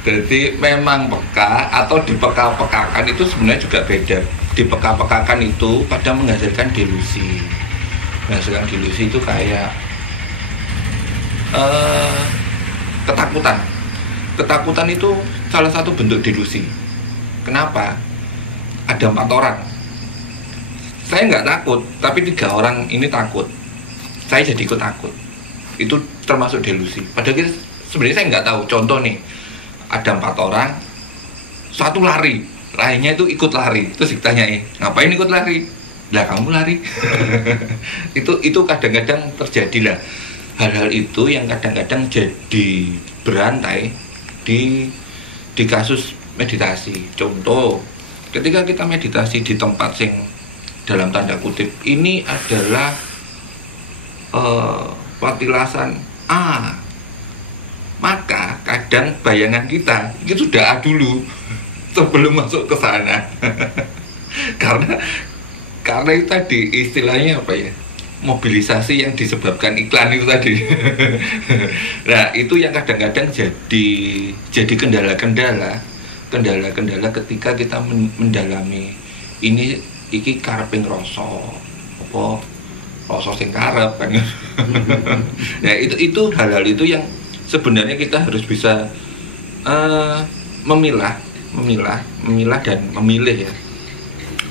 Jadi memang peka atau dipeka-pekakan itu sebenarnya juga beda. Dipeka-pekakan itu kadang menghasilkan delusi. Menghasilkan delusi itu kayak ketakutan. Ketakutan itu salah satu bentuk delusi. Kenapa? Ada 4 orang. Saya nggak takut, tapi 3 orang ini takut. Saya jadi ikut takut. Itu termasuk delusi. Padahal sebenarnya saya nggak tahu. Contoh nih, ada 4 orang, 1 lari, lainnya itu ikut lari. Terus ditanyain, ngapain ikut lari? Lah kamu lari. itu kadang-kadang terjadi lah. Hal-hal itu yang kadang-kadang jadi berantai di kasus meditasi. Contoh, ketika kita meditasi di tempat sing dalam tanda kutip ini adalah patilasan A, maka kadang bayangan kita itu sudah A dulu sebelum masuk ke sana. karena itu tadi istilahnya apa ya, mobilisasi yang disebabkan iklan itu tadi. Nah itu yang kadang-kadang jadi kendala-kendala ketika kita mendalami ini, iki kareping rasa apa rasa sing karep kan. Nah itu hal-hal itu yang sebenarnya kita harus bisa memilah dan memilih ya.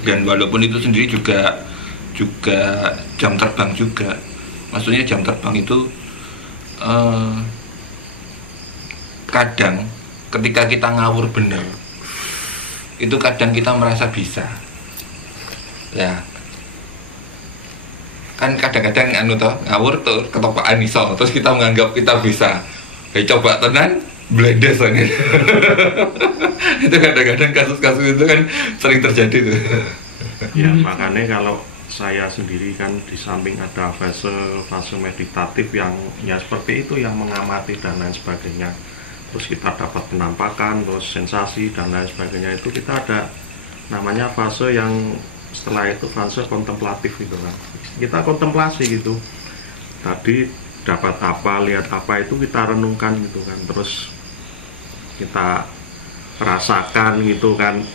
Dan walaupun itu sendiri juga jam terbang juga. Maksudnya jam terbang itu kadang ketika kita ngawur bener, itu kadang kita merasa bisa. Ya. Kan kadang-kadang ngawur tuh ketopaan iso, terus kita menganggap kita bisa. Coba tenan bledes kan. Itu kadang-kadang kasus-kasus itu kan sering terjadi tuh. Ya, makanya kalau saya sendiri kan di samping ada fase meditatif yang ya seperti itu, yang mengamati dan lain sebagainya, terus kita dapat penampakan, terus sensasi dan lain sebagainya, itu kita ada namanya fase yang setelah itu fase kontemplatif gitu kan. Kita kontemplasi gitu, tadi dapat apa, lihat apa, itu kita renungkan gitu kan, terus kita rasakan gitu kan,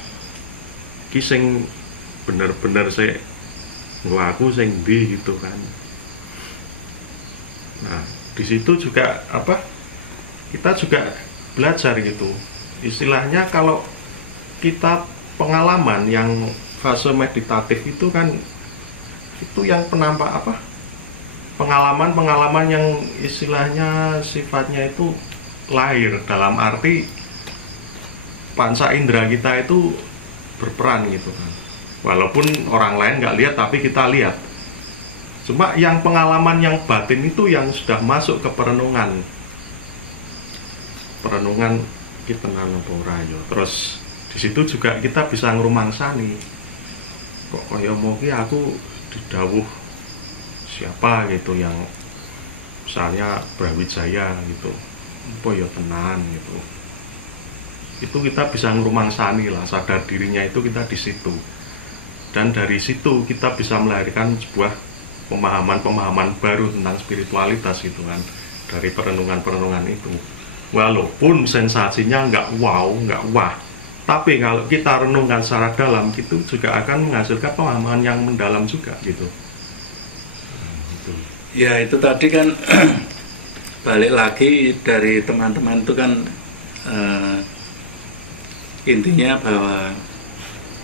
kising bener-bener saya ngelaku sing ndi gitu kan. Nah di situ juga kita juga belajar gitu, istilahnya kalau kita pengalaman yang fase meditatif itu kan, itu yang pengalaman yang istilahnya sifatnya itu lahir, dalam arti panca indera kita itu berperan gitu kan, walaupun orang lain nggak lihat tapi kita lihat. Cuma yang pengalaman yang batin itu yang sudah masuk ke perenungan kita nanopo rayo, terus Di situ juga kita bisa ngrumangsani kok kaya mungkin aku didawuh siapa gitu yang misalnya Brawijaya gitu, apa ya tenan gitu. Itu kita bisa ngrumangsani lah, sadar dirinya itu kita di situ. Dan dari situ kita bisa melahirkan sebuah pemahaman-pemahaman baru tentang spiritualitas gitu kan, dari perenungan-perenungan itu. Walaupun sensasinya nggak wow, nggak wah, tapi kalau kita renungkan secara dalam itu juga akan menghasilkan pemahaman yang mendalam juga gitu. Gitu. Ya itu tadi kan balik lagi dari teman-teman itu kan intinya bahwa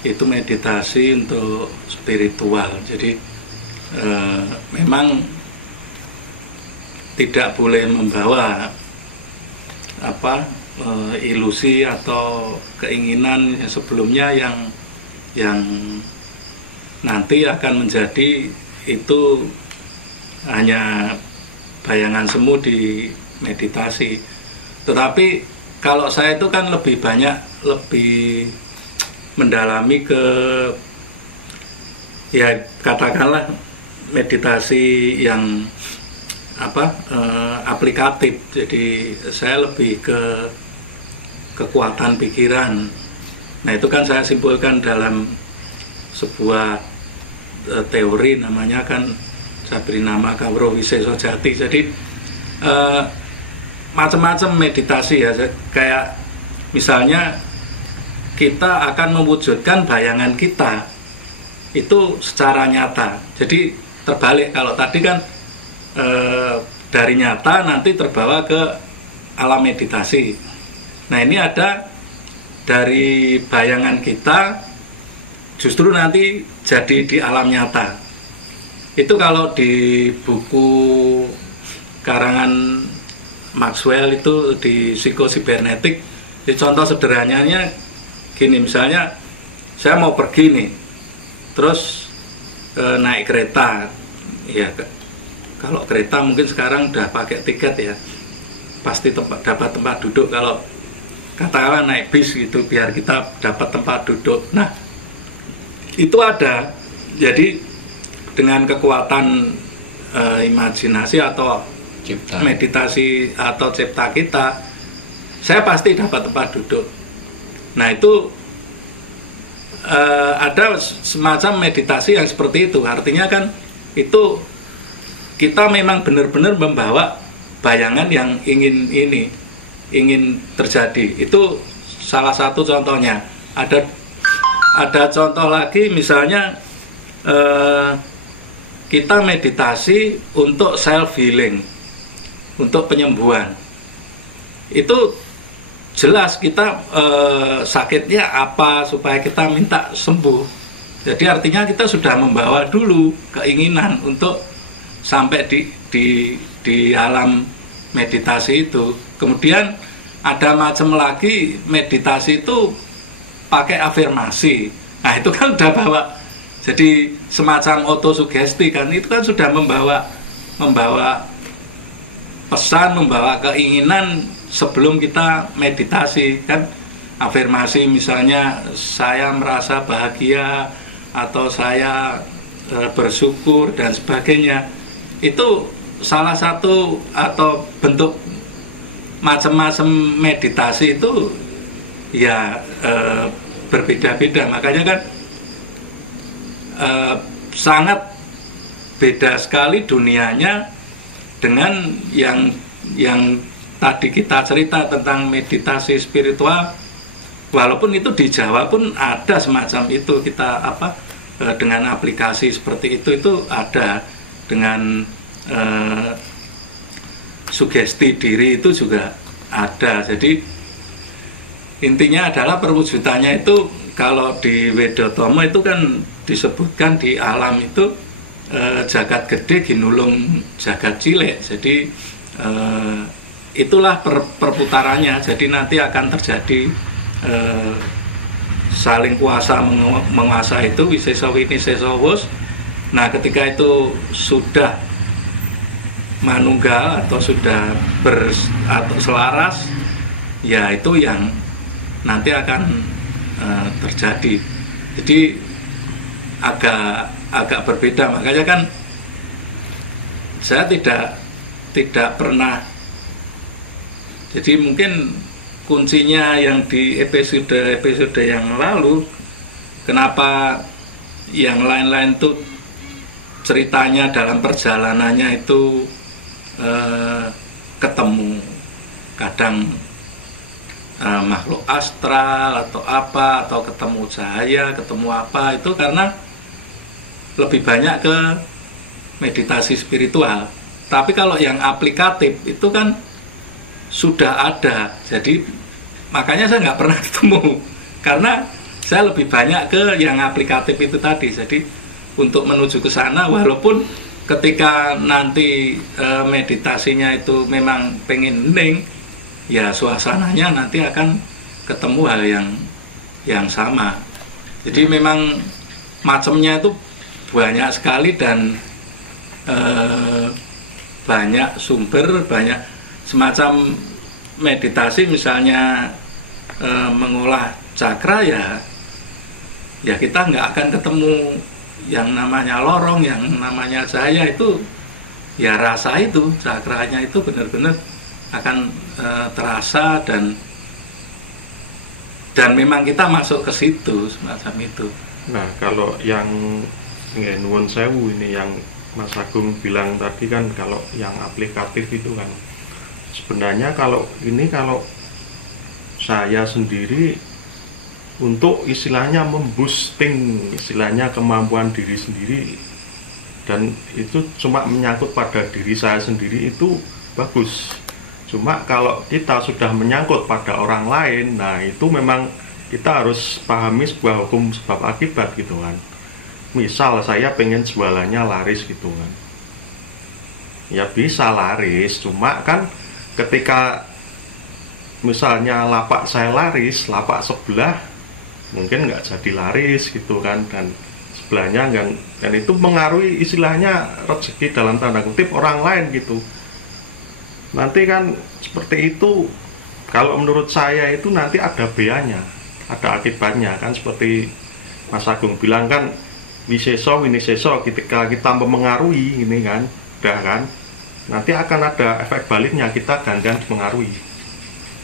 itu meditasi untuk spiritual. Jadi memang tidak boleh membawa ilusi atau keinginan yang sebelumnya yang nanti akan menjadi itu hanya bayangan semu di meditasi. Tetapi kalau saya itu kan lebih mendalami ke ya katakanlah meditasi yang aplikatif. Jadi saya lebih ke kekuatan pikiran. Nah itu kan saya simpulkan dalam sebuah teori namanya kan saya beri nama Kawruh Wiseso Jati. Jadi macam-macam meditasi ya, kayak misalnya kita akan mewujudkan bayangan kita itu secara nyata. Jadi terbalik, kalau tadi kan dari nyata nanti terbawa ke alam meditasi. Nah ini ada dari bayangan kita justru nanti jadi di alam nyata. Itu kalau di buku karangan Maxwell itu di psikosibernetik, contoh sederhananya gini, misalnya saya mau pergi nih, terus naik kereta, ya kalau kereta mungkin sekarang udah pakai tiket ya, pasti dapat tempat duduk. Kalau katakanlah naik bis gitu, biar kita dapat tempat duduk. Nah itu ada, jadi dengan kekuatan imajinasi atau Cipta. meditasi atau cipta kita, saya pasti dapat tempat duduk. Nah itu ada semacam meditasi yang seperti itu. Artinya kan itu kita memang benar-benar membawa bayangan yang ingin terjadi. Itu salah satu contohnya. Ada contoh lagi, misalnya kita meditasi untuk self healing, untuk penyembuhan. Itu jelas kita sakitnya apa supaya kita minta sembuh. Jadi artinya kita sudah membawa dulu keinginan untuk sampai di alam meditasi itu. Kemudian ada macam lagi meditasi itu pakai afirmasi. Nah itu kan udah bawa, jadi semacam autosugesti kan, itu kan sudah membawa pesan, membawa keinginan sebelum kita meditasi kan. Afirmasi misalnya saya merasa bahagia atau saya bersyukur dan sebagainya. Itu salah satu atau bentuk macam-macam meditasi itu ya berbeda-beda. Makanya kan sangat beda sekali dunianya dengan yang tadi kita cerita tentang meditasi spiritual. Walaupun itu di Jawa pun ada semacam itu, kita dengan aplikasi seperti itu ada, dengan sugesti diri itu juga ada. Jadi intinya adalah perwujudannya itu kalau di Wedotomo itu kan disebutkan di alam itu jagat gede ginulung jagat cilik. Jadi itulah perputarannya. Jadi nanti akan terjadi saling kuasa menguasai itu, wiseso winiseso wus. Nah ketika itu sudah manunggal atau sudah atau selaras, ya itu yang nanti akan terjadi. Jadi agak berbeda, makanya kan saya tidak pernah. Jadi mungkin kuncinya yang di episode yang lalu, kenapa yang lain-lain tuh ceritanya dalam perjalanannya itu ketemu kadang makhluk astral atau apa, atau ketemu cahaya, ketemu apa, itu karena lebih banyak ke meditasi spiritual. Tapi kalau yang aplikatif itu kan sudah ada, jadi makanya saya nggak pernah ketemu, karena saya lebih banyak ke yang aplikatif itu tadi. Jadi untuk menuju ke sana, walaupun ketika nanti meditasinya itu memang pengen hening, ya suasananya nanti akan ketemu hal yang sama. Jadi memang macamnya itu banyak sekali, dan banyak sumber, banyak semacam meditasi misalnya mengolah cakra, ya kita nggak akan ketemu yang namanya lorong, yang namanya cahaya. Itu ya rasa itu, cakranya itu benar-benar akan terasa, dan memang kita masuk ke situ semacam itu. Nah, kalau yang nuwun sewu ini yang Mas Agung bilang tadi kan, kalau yang aplikatif itu kan sebenarnya kalau saya sendiri untuk istilahnya memboosting istilahnya kemampuan diri sendiri, dan itu cuma menyangkut pada diri saya sendiri, itu bagus. Cuma kalau kita sudah menyangkut pada orang lain, nah itu memang kita harus pahami sebuah hukum sebab akibat gitu kan. Misal saya pengen jualannya laris gitu kan, ya bisa laris, cuma kan ketika misalnya lapak saya laris, lapak sebelah mungkin nggak jadi laris gitu kan, dan sebelahnya kan, dan itu mengaruhi istilahnya rezeki dalam tanda kutip orang lain gitu. Nanti kan seperti itu, kalau menurut saya itu nanti ada beanya, ada akibatnya kan, seperti Mas Agung bilang kan, wiseso winiseso, ketika kita memengaruhi ini kan, udah kan, nanti akan ada efek baliknya, kita gantian dipengaruhi.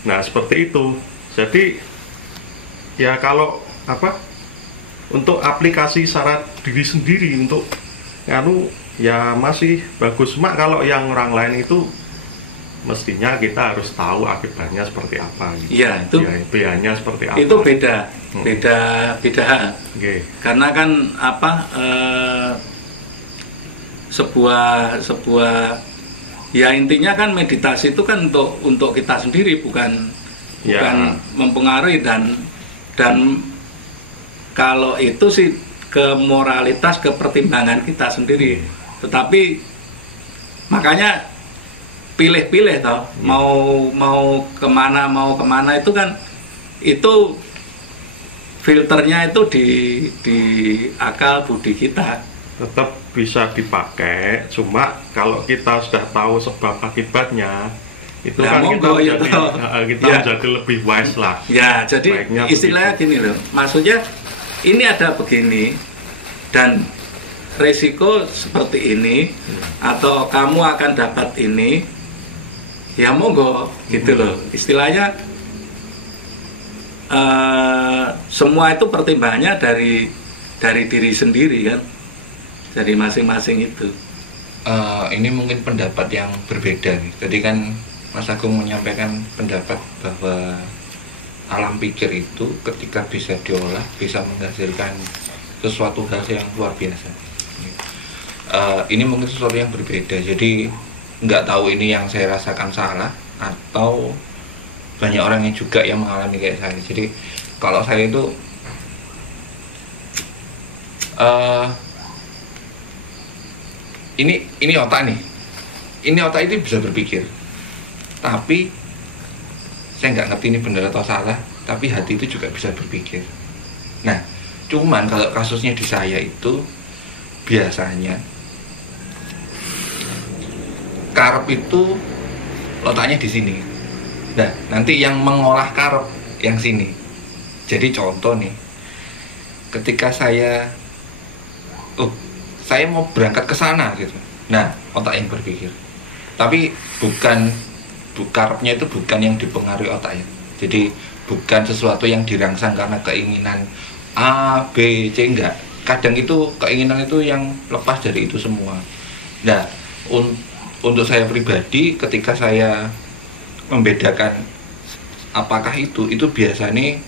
Nah seperti itu. Jadi ya kalau untuk aplikasi syarat diri sendiri untuk ya masih bagus. Mak kalau yang orang lain itu mestinya kita harus tahu akibatnya seperti apa gitu. Iya, itu ya, beanya seperti apa. Itu beda hal. Okay. Karena kan sebuah ya intinya kan meditasi itu kan untuk kita sendiri, bukan mempengaruhi, dan kalau itu sih ke moralitas, ke pertimbangan kita sendiri. Tetapi makanya pilih-pilih toh, mau kemana itu kan, itu filternya itu di akal budi kita. Tetap bisa dipakai, cuma kalau kita sudah tahu sebab akibatnya itu kan kita menjadi lebih wise lah. Ya, jadi istilahnya gini loh, maksudnya ini ada begini dan resiko seperti ini, atau kamu akan dapat ini, ya monggo gitu loh. Istilahnya semua itu pertimbangannya dari diri sendiri kan, dari masing-masing itu. Ini mungkin pendapat yang berbeda nih. Tadi kan Mas Agung menyampaikan pendapat bahwa alam pikir itu ketika bisa diolah bisa menghasilkan sesuatu hal yang luar biasa. Ini mungkin sesuatu yang berbeda. Jadi nggak tahu ini yang saya rasakan salah atau banyak orang yang juga yang mengalami kayak saya. Jadi kalau saya itu ini otak nih. Ini otak itu bisa berpikir. Tapi saya nggak ngerti ini benar atau salah, tapi hati itu juga bisa berpikir. Nah, cuman kalau kasusnya di saya itu biasanya karep itu letaknya di sini. Nah, nanti yang mengolah karep yang sini. Jadi contoh nih, ketika saya mau berangkat ke sana gitu. Nah, otak yang berpikir. Tapi karepnya itu bukan yang dipengaruhi otak ya. Jadi bukan sesuatu yang dirangsang karena keinginan A, B, C, enggak. Kadang itu keinginan itu yang lepas dari itu semua. Nah, untuk saya pribadi ketika saya membedakan apakah itu biasanya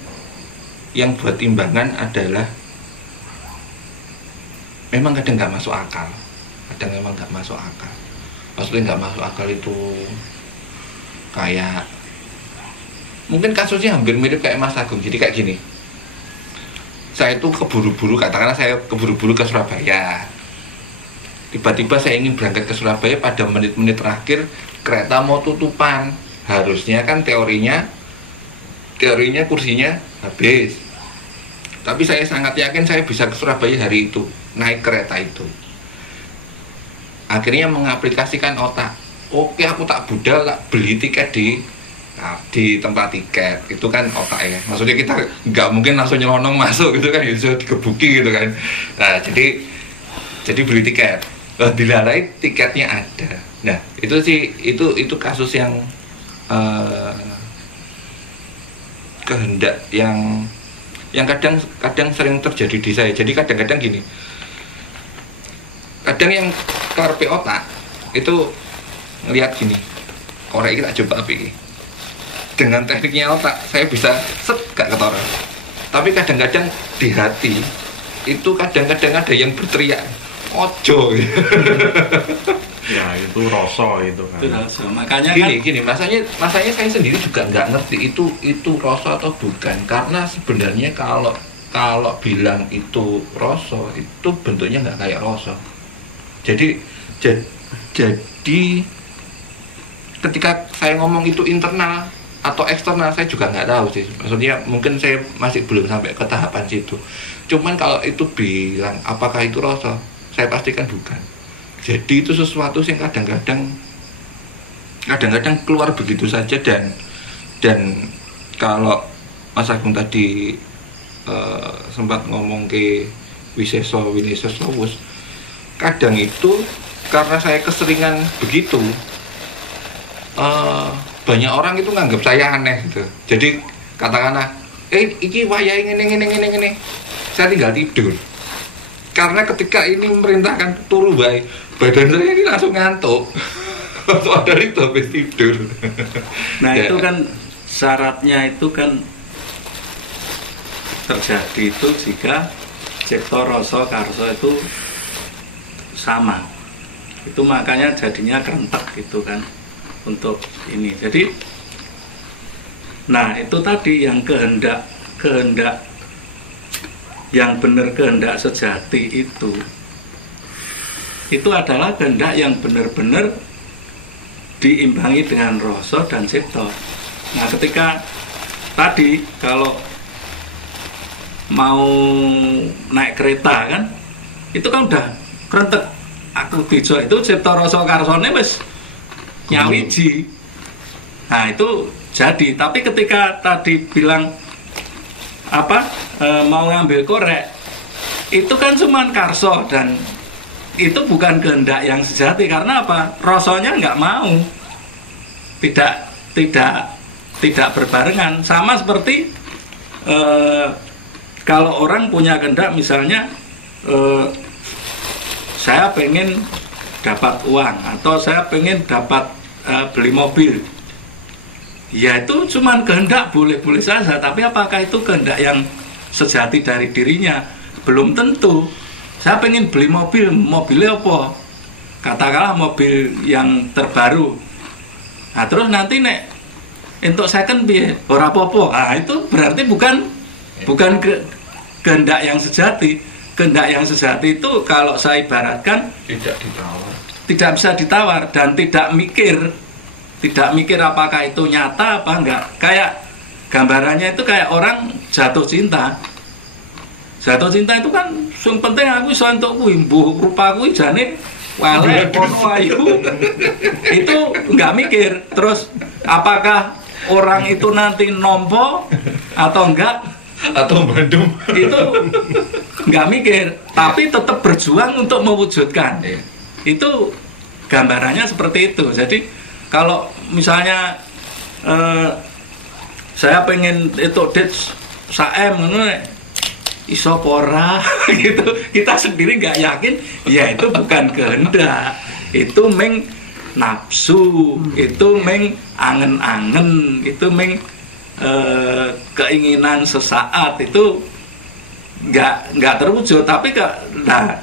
yang buat timbangan adalah memang kadang nggak masuk akal. Maksudnya nggak masuk akal itu kayak mungkin kasusnya hampir mirip kayak Mas Agung. Jadi kayak gini, saya itu katakanlah saya keburu-buru ke Surabaya. Tiba-tiba saya ingin berangkat ke Surabaya pada menit-menit terakhir, kereta mau tutupan. Harusnya kan teorinya kursinya habis. Tapi saya sangat yakin saya bisa ke Surabaya hari itu, naik kereta itu. Akhirnya mengaplikasikan otak. Oke, aku tak budal, tak beli tiket di tempat tiket. Itu kan otak ya. Maksudnya kita nggak mungkin langsung nyelonong masuk gitu kan, bisa digebuki gitu kan. Nah, jadi beli tiket. Dilalai tiketnya ada. Nah, itu kasus yang kehendak yang kadang sering terjadi di saya. Jadi kadang-kadang gini, kadang yang karepe otak itu ngelihat gini, korek kita coba api dengan tekniknya otak saya bisa gak ketara. Tapi kadang-kadang di hati itu kadang-kadang ada yang berteriak ojo. Ya itu rasa itu kan. Itu rasa. Makanya gini masanya saya sendiri juga nggak ngerti itu rasa atau bukan, karena sebenarnya kalau bilang itu rasa itu bentuknya nggak kayak rasa. Jadi ketika saya ngomong itu internal atau eksternal saya juga nggak tahu sih. Maksudnya mungkin saya masih belum sampai ke tahapan situ. Cuman kalau itu bilang apakah itu rasa, saya pastikan bukan. Jadi itu sesuatu yang kadang-kadang keluar begitu saja, dan kalau Mas Agung tadi sempat ngomong ke Wiseso Wus, kadang itu karena saya keseringan begitu, banyak orang itu nganggap saya aneh gitu. Jadi katakanlah, iki wayahe ngene, saya tinggal tidur. Karena ketika ini memerintahkan turu baik, badan saya ini langsung ngantuk. Padahal itu habis tidur. Nah ya. Itu kan syaratnya itu kan terjadi itu jika cipta rasa karsa itu sama. Itu makanya jadinya kerentek gitu kan untuk ini. Jadi nah itu tadi yang kehendak yang benar, kehendak sejati itu adalah kehendak yang benar-benar diimbangi dengan rasa dan cipta. Nah ketika tadi kalau mau naik kereta kan itu kan udah kerentek, aku dijo itu cipta rasa karsane wis nyawiji. Nah itu jadi, tapi ketika tadi bilang mau ngambil korek itu kan cuman karso, dan itu bukan kehendak yang sejati. Karena apa? Rasanya nggak mau, tidak berbarengan. Sama seperti kalau orang punya kehendak, misalnya saya pengen dapat uang atau saya pengen dapat beli mobil, ya itu cuman kehendak, boleh-boleh saja. Tapi apakah itu kehendak yang sejati dari dirinya? Belum tentu. Saya pengen beli mobilnya apa? Katakanlah mobil yang terbaru. Nah terus nanti untuk second piye ora apa-apa. Nah itu berarti bukan kehendak yang sejati. Kehendak yang sejati itu kalau saya ibaratkan tidak bisa ditawar dan tidak mikir apakah itu nyata apa enggak. Kayak gambarannya itu kayak orang jatuh cinta. Jatuh cinta itu kan yang penting aku iso entuk kuwi, mbuh rupaku jane welek ono ayu. Itu enggak mikir. Terus apakah orang itu nanti nompo atau enggak, atau Bandung itu nggak mikir, tapi tetap berjuang untuk mewujudkan. Iya. Itu gambarannya seperti itu. Jadi kalau misalnya saya pengen itu saem iso pora gitu, kita sendiri nggak yakin, ya itu bukan kehendak, itu meng nafsu, itu meng angen-angen, itu meng keinginan sesaat, itu nggak terwujud. Tapi nah,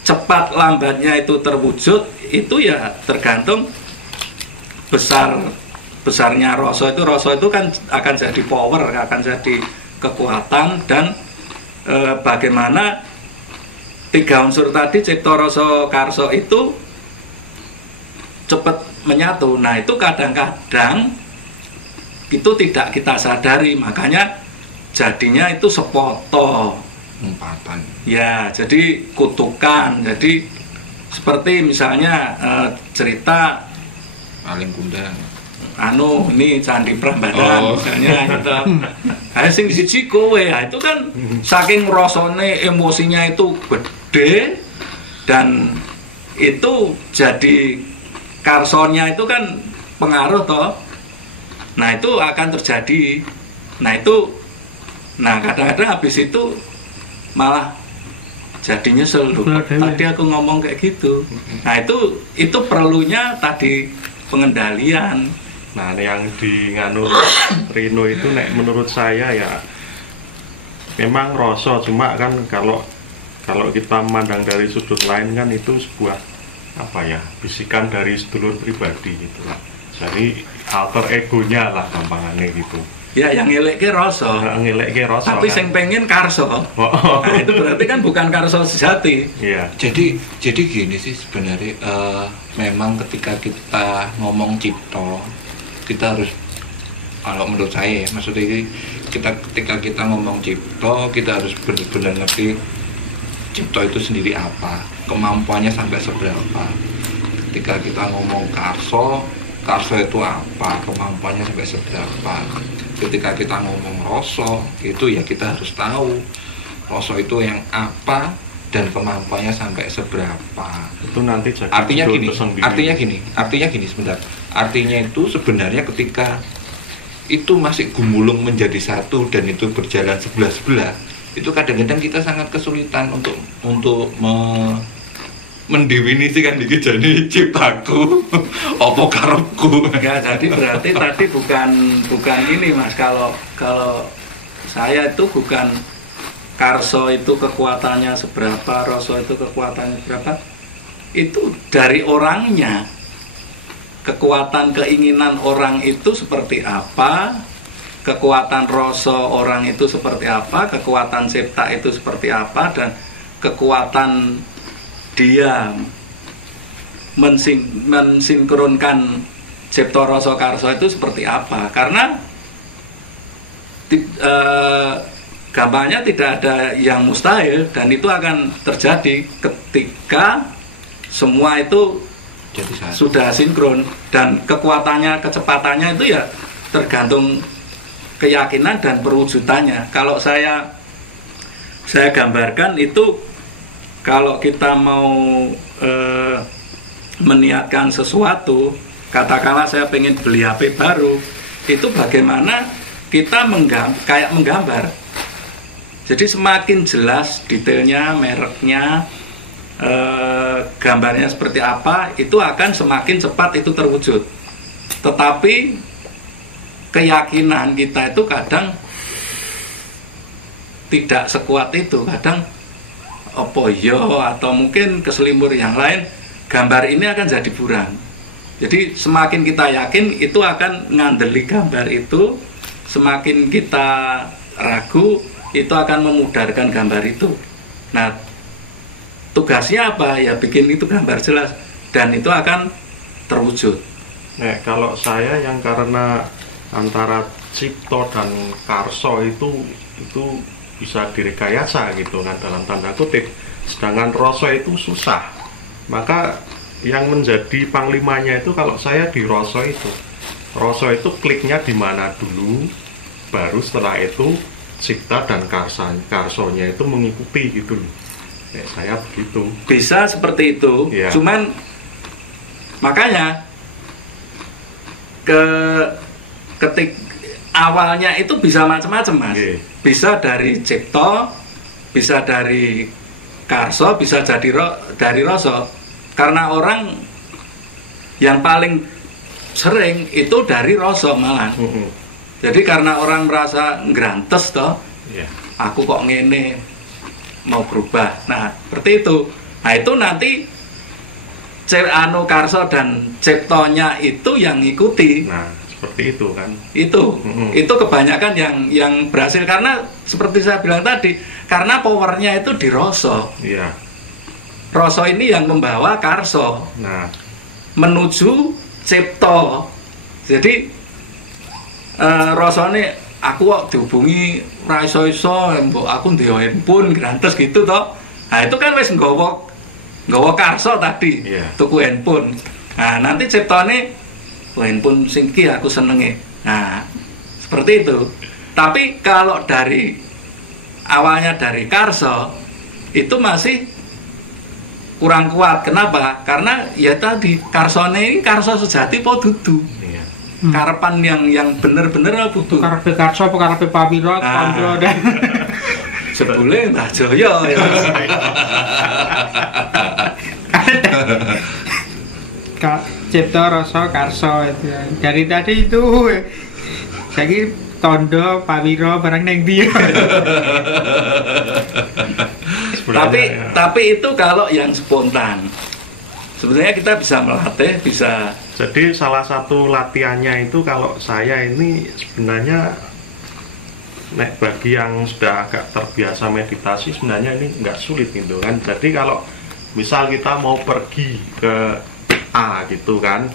cepat lambatnya itu terwujud itu ya tergantung besarnya rasa itu kan akan jadi power, akan jadi kekuatan, dan bagaimana tiga unsur tadi cipta rasa karsa itu cepat menyatu. Nah itu kadang-kadang itu tidak kita sadari, makanya jadinya itu sepoto umpatan. Ya, jadi kutukan. Jadi seperti misalnya cerita Paling kundang. ini Candi Prambanan misalnya gitu. Sing siji kowe, itu kan saking rasane emosinya itu gede, dan itu jadi karsonya itu kan pengaruh toh. Nah itu akan terjadi. Nah kadang-kadang habis itu malah jadi nyesel loh. Tadi aku ngomong kayak gitu. Nah itu perlunya tadi pengendalian. Nah, yang di nganu Rino itu menurut saya ya memang rasa, cuma kan kalau kita memandang dari sudut lain kan itu sebuah bisikan dari sedulur pribadi gitu lah. Jadi alter egonya lah gampangannya gitu. Ya yang ngelekke rasa. Tapi kan. sing pengen karso. Nah, itu berarti kan bukan karso sejati. Iya. Jadi gini sih sebenarnya, memang ketika kita ngomong cipta, kita harus, kalau menurut saya maksudnya ketika kita ngomong cipta, kita harus benar-benar ngerti cipta itu sendiri apa, kemampuannya sampai seberapa. Ketika kita ngomong karso itu apa, kemampuannya sampai seberapa. Ketika kita ngomong rasa, itu ya kita harus tahu rasa itu yang apa dan kemampuannya sampai seberapa. Itu nanti jadi artinya gini sebentar. Artinya itu sebenarnya ketika itu masih gumulung menjadi satu dan itu berjalan sebelah-sebelah, itu kadang-kadang kita sangat kesulitan untuk mendefinisikan iki jane ciptaku apa karepku. Enggak, jadi berarti tadi bukan ini Mas, kalau saya itu bukan karso itu kekuatannya seberapa, rasa itu kekuatannya berapa, itu dari orangnya. Kekuatan keinginan orang itu seperti apa, kekuatan rasa orang itu seperti apa, kekuatan cipta itu seperti apa, dan kekuatan dia mensinkronkan cipta rasa karsa itu seperti apa. Karena gampangnya tidak ada yang mustahil, dan itu akan terjadi ketika semua itu sudah sinkron, dan kekuatannya, kecepatannya itu ya tergantung keyakinan dan perwujudannya. Kalau saya gambarkan itu, kalau kita mau meniatkan sesuatu, katakanlah saya pengen beli HP baru, itu bagaimana kita kayak menggambar. Jadi semakin jelas detailnya, mereknya, gambarnya seperti apa, itu akan semakin cepat itu terwujud. Tetapi keyakinan kita itu kadang tidak sekuat itu. Kadang atau mungkin keselimur yang lain, gambar ini akan jadi buram. Jadi semakin kita yakin itu akan ngandeli gambar itu, semakin kita ragu itu akan memudarkan gambar itu. Nah, tugasnya apa? Ya bikin itu gambar jelas, dan itu akan terwujud. Nah, kalau saya yang karena antara cipto dan karso itu bisa direkayasa gitu kan, dalam tanda kutip, sedangkan rasa itu susah. Maka yang menjadi panglimanya itu kalau saya di rasa itu kliknya di mana dulu, baru setelah itu Cipta dan Karsonya itu mengikuti gitu loh. Saya begitu. Bisa seperti itu, Ya. cuman makanya ketik awalnya itu bisa macam-macam, Mas. Oke. Bisa dari Cipta, bisa dari Karso, bisa jadi dari Rasa. Karena orang yang paling sering itu dari Rasa malah. Jadi karena orang merasa ngrantes toh, Ya. aku kok ngene, mau berubah. Nah, seperti itu. Nah, itu nanti Karso dan Ciptonya itu yang ngikuti. Nah, seperti itu kan. Itu kebanyakan yang berhasil, karena seperti saya bilang tadi, karena powernya itu di Rasa. Iya. Rasa ini yang membawa Karso Nah, menuju Cipta. Jadi rasane aku kok dihubungi ra iso-iso, mbok aku ndek handphone gratis gitu toh. Nah, itu kan wis nggawa Karso tadi, Iya. tuku handphone. Nah, nanti Ciptane handphone sing iki aku senenge. Nah, seperti itu. Tapi kalau dari awalnya dari Karso itu masih kurang kuat. Kenapa? Karena ya tadi Karsone ini Karso sejati po dudu. iya. Karepan yang bener-bener butuh. Karepe Karso apa karepe Pawiro, Tondro dan Sebule Mbah Jaya ya. Cipta, Rasa, Karso itu. Dari tadi itu saya Tondo, Pawiro barang neng dia. Tapi itu kalau yang spontan. Sebenarnya kita bisa melatih, bisa. Jadi salah satu latihannya itu kalau saya ini sebenarnya bagi yang sudah agak terbiasa meditasi sebenarnya ini nggak sulit gitu kan. Jadi kalau misal kita mau pergi ke A gitu kan,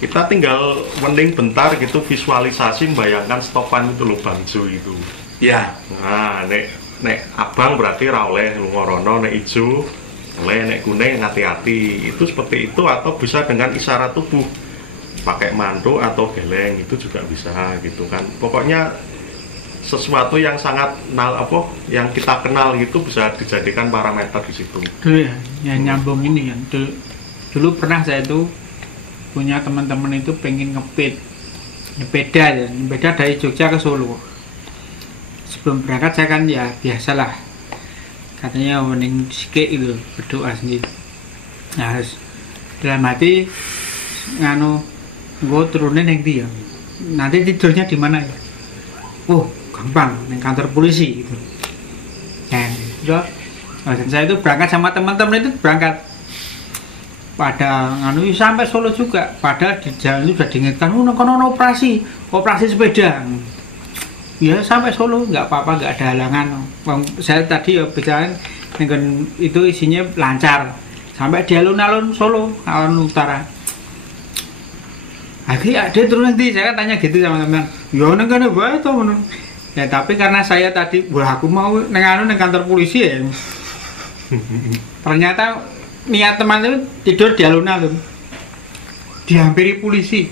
kita tinggal mending bentar gitu visualisasi membayangkan stopan itu loh bangjo itu. Ya. Nah, nek abang berarti ra oleh lunga rono, nek ijo oleh, nek kuning hati-hati. Itu seperti itu, atau bisa dengan isyarat tubuh. Pakai mantuk atau geleng itu juga bisa gitu kan. Pokoknya sesuatu yang sangat yang kita kenal gitu bisa dijadikan parameter di situ. Dulu ya nyambung ini kan. Dulu pernah saya itu punya teman-teman itu pengen nyepeda dari Jogja ke Solo. Sebelum berangkat saya kan ya biasalah, katanya mending sikit itu berdoa sendiri. Nah, dalam hati gue turunin yang dia. Nanti tidurnya di mana ya? Oh, gampang, di kantor polisi gitu. Dan saya itu berangkat sama teman-teman itu berangkat. Pada sampai Solo juga, padahal di jalan itu sudah diingatkan, kono operasi sepeda. Ya sampai Solo nggak apa-apa, nggak ada halangan. Saya tadi ya bicara dengan itu isinya lancar sampai di alun-alun Solo, alun utara. Akhirnya dia turun nanti, saya kan tanya gitu sama teman. Ya nengane bae to ngono. Ya tapi karena saya tadi, aku mau neng kantor polisi ya. Ternyata niat teman itu tidur di alun-alun, dihampiri polisi.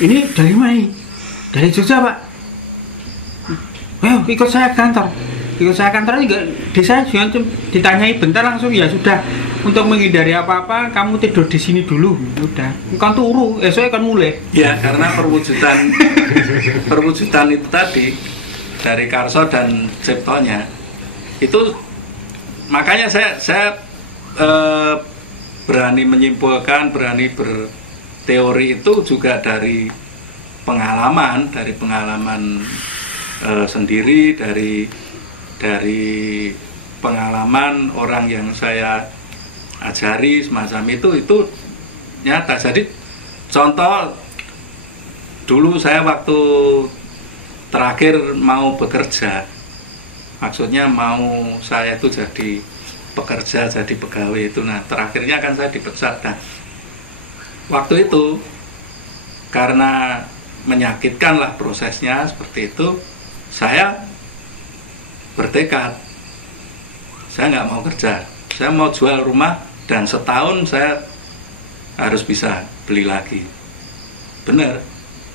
Ini dari mana? Dari Jogja, Pak. Ikut saya kantor juga. Di saya juga ditanyai bentar langsung, ya sudah. Untuk menghindari apa-apa, kamu tidur di sini dulu. Udah. Kan turu, esok kan mulai. Ya, karena perwujudan itu tadi dari Karso dan Ciptonya itu. Makanya saya berani menyimpulkan, berani berteori itu juga dari pengalaman sendiri, dari pengalaman orang yang saya ajari semacam itu nyata. Jadi contoh dulu saya waktu terakhir mau bekerja, maksudnya mau saya itu jadi pekerja, jadi pegawai itu. Nah, terakhirnya kan saya dipecat. Nah, waktu itu karena menyakitkan lah prosesnya seperti itu, saya bertekad saya nggak mau kerja, saya mau jual rumah dan setahun saya harus bisa beli lagi. Bener,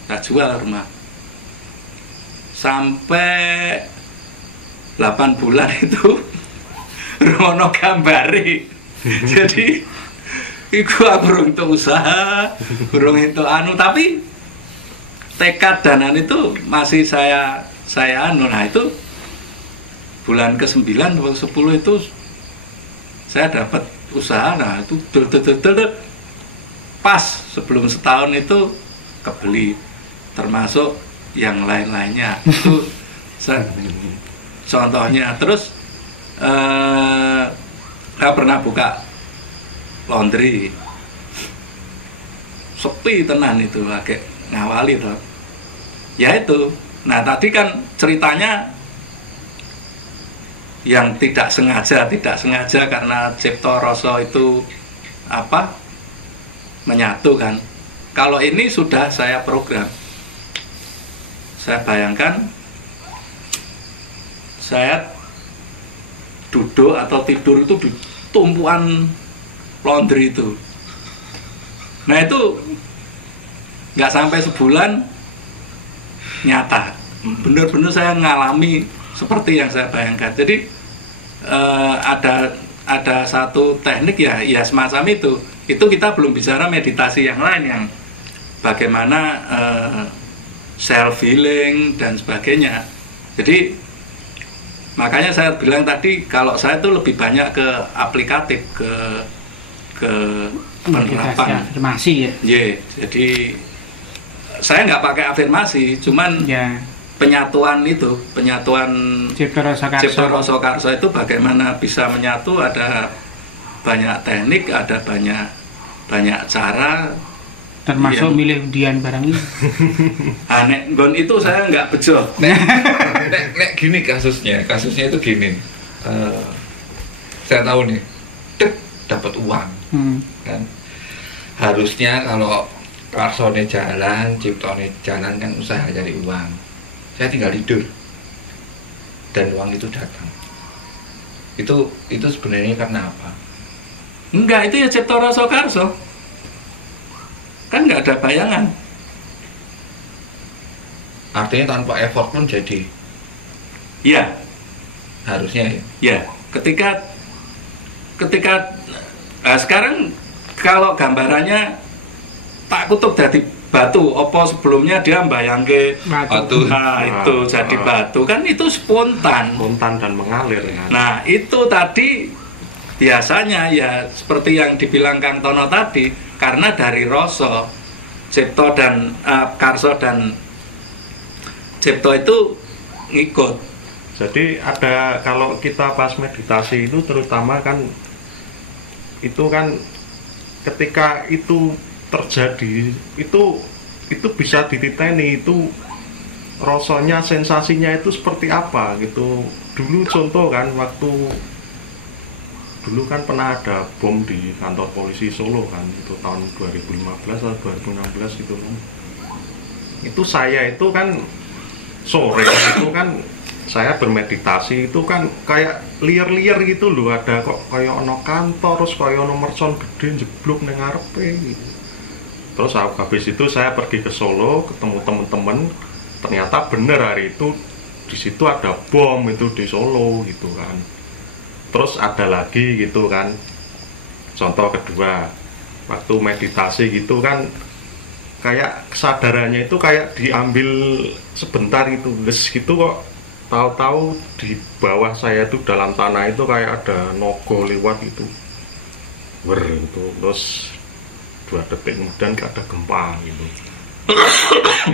saya jual rumah. sampai 8 bulan itu rono gambari. Jadi iku aku urung untuk usaha, urung itu anu, tapi tekad danan itu masih saya anu. Nah itu bulan ke-9 atau 10 itu saya dapat usaha. Nah itu pas sebelum setahun itu kebeli, termasuk yang lain-lainnya itu contohnya. Terus saya pernah buka laundry, sepi tenan itu, agak ngawali tuh ya itu. Nah tadi kan ceritanya yang tidak sengaja karena Cipto Rasa itu apa menyatu kan. Kalau ini sudah saya program, saya bayangkan saya duduk atau tidur itu di tumpuan laundry itu. Nah itu nggak sampai sebulan nyata, benar-benar saya ngalami seperti yang saya bayangkan. Jadi ada satu teknik ya semacam itu kita belum bicara meditasi yang lain yang bagaimana self healing dan sebagainya. Jadi makanya saya bilang tadi kalau saya itu lebih banyak ke aplikatif, ke penerapan afirmasi ya. Jadi saya nggak pakai afirmasi, cuman penyatuan Cipto Rasa Karso itu bagaimana bisa menyatu. Ada banyak teknik, ada banyak cara, termasuk milih undian barang ini. Nek nggon itu saya nggak bejo. Nek gini kasusnya itu gini. Saya tahu nih, dapat uang, kan. Harusnya kalau Karsone jalan, Ciptone jalan kan usaha cari uang. Saya tinggal tidur dan uang itu datang. Itu sebenarnya karena apa? Enggak, itu ya Cipto Rasa Karso. Kan nggak ada bayangan. Artinya tanpa effort pun jadi. Iya. Harusnya ya. Ya, ketika sekarang kalau gambarannya tak kutub dari batu, opo sebelumnya dia bayangke batu. Nah, itu jadi batu kan itu spontan dan mengalir kan. Nah, itu tadi biasanya ya seperti yang dibilang Kang Tono tadi, karena dari rasa Cipto dan Karso dan Cipto itu ngikut. Jadi ada, kalau kita pas meditasi itu terutama kan itu kan ketika itu terjadi itu bisa dititeni itu rasanya, sensasinya itu seperti apa gitu. Dulu contoh kan, dulu kan pernah ada bom di kantor polisi Solo kan, itu tahun 2015 atau 2016 gitu kan. Itu saya itu kan sore itu kan saya bermeditasi, itu kan kayak liar-liar gitu loh, ada kok kayak ono kantor, terus kayak ono mercon gede jeblok ning ngarepe gitu. Terus habis itu saya pergi ke Solo, ketemu teman-teman, ternyata bener hari itu di situ ada bom itu di Solo gitu kan. Terus ada lagi gitu kan, contoh kedua, waktu meditasi gitu kan, kayak kesadarannya itu kayak diambil sebentar gitu, les gitu kok. Tahu-tahu di bawah saya itu dalam tanah itu kayak ada nogo lewat itu, itu terus 2 detik kemudian ada gempa gitu.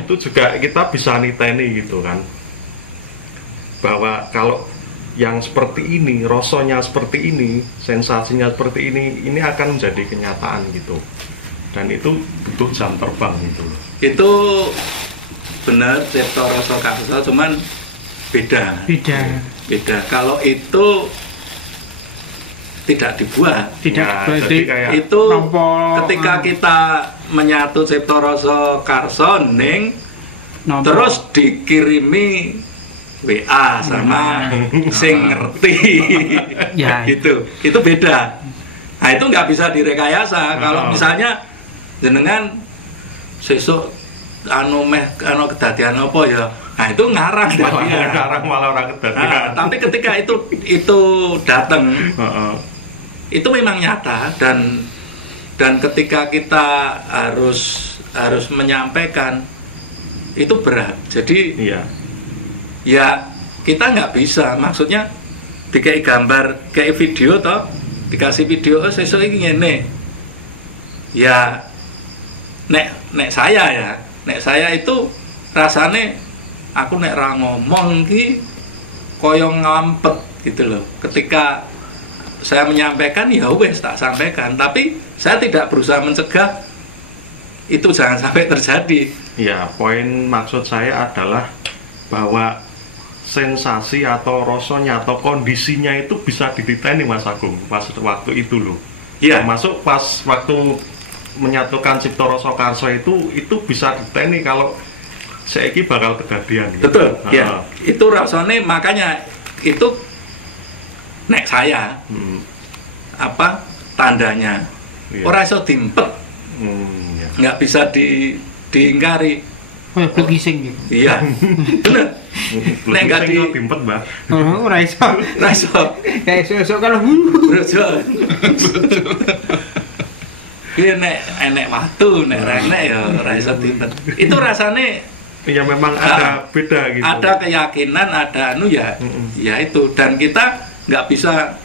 Itu juga kita bisa niteni gitu kan, bahwa kalau yang seperti ini, rasanya seperti ini, sensasinya seperti ini akan menjadi kenyataan gitu. Dan itu butuh jam terbang gitu. Itu benar Cipto Rasa Karso, cuman beda. Kalau itu tidak dibuat, itu ketika kita menyatu Cipto Rasa Karso ning terus dikirimi WA sama sing ngerti. Ya, itu beda. Nah itu nggak bisa direkayasa. Kalau misalnya jenengan sesuk anu kedadian apa ya, Nah itu ngarang dia. Ngarang malah orang kedadian. Nah, tapi ketika itu datang, itu memang nyata dan ketika kita harus menyampaikan itu berat. Jadi ya kita nggak bisa, maksudnya dikai gambar, kayak video toh, dikasih video sesuk iki ngene. Ya nek saya itu rasane aku nek ra ngomong ki koyo ngampet gitu loh. Ketika saya menyampaikan ya wes tak sampaikan, tapi saya tidak berusaha mencegah itu jangan sampai terjadi. Ya, poin maksud saya adalah bahwa sensasi atau rasanya atau kondisinya itu bisa dititeni Mas Agung pas waktu itu loh. Iya. Termasuk pas waktu menyatukan Cipto Rasa Karso itu bisa diteni kalau saiki bakal kedadian. Betul. Ya. Itu rasanya, makanya itu nek saya apa tandanya ora iso dimpet, nggak bisa diingkari. Kayak begising gitu. Iya, bener. Nek nggak dimpet, Mbak. Ora iso. Kayak iso kalau brojo. Iya nek watu, nek renek ya ora iso dimpet. Itu rasane ya memang ada beda gitu. Ada keyakinan, ada ya itu, dan kita nggak bisa.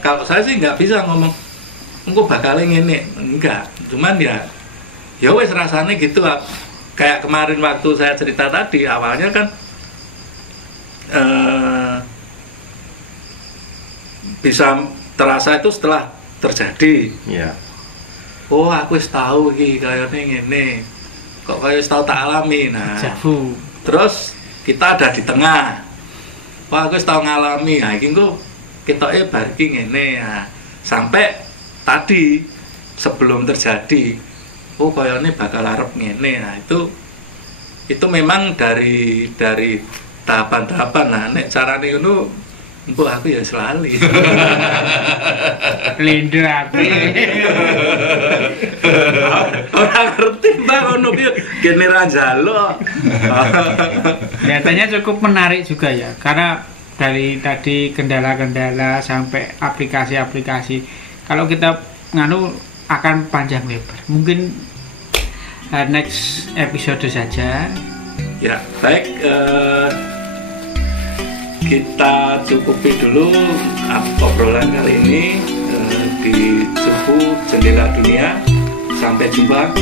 Kalau saya sih nggak bisa ngomong engko bakal ngene, enggak. Cuman ya wes rasane gitu. Kayak kemarin waktu saya cerita tadi, awalnya kan bisa terasa itu setelah terjadi. Iya. Oh, aku wis tahu iki kayane ngene. Kok kaya wis tahu tak alami. Nah, jafu. Terus kita ada di tengah. Wah, aku wis tahu ngalami. Nah, iki engko ketoke bar iki ngene. Nah, sampai tadi sebelum terjadi, oh kayane bakal arep ngene. Nah, itu memang dari tahapan-tahapan. Nah, nek carane ngono engko aku ya selali. Lindo aku. Orang ngerti Mbak ngono piye gene ra njaluk. Kelihatannya cukup menarik juga ya, karena dari tadi kendala-kendala sampai aplikasi-aplikasi. Kalau kita akan panjang lebar. Mungkin next episode saja. Ya, baik. Kita cukupi dulu obrolan kali ini di Cepu Jendela Dunia. Sampai jumpa.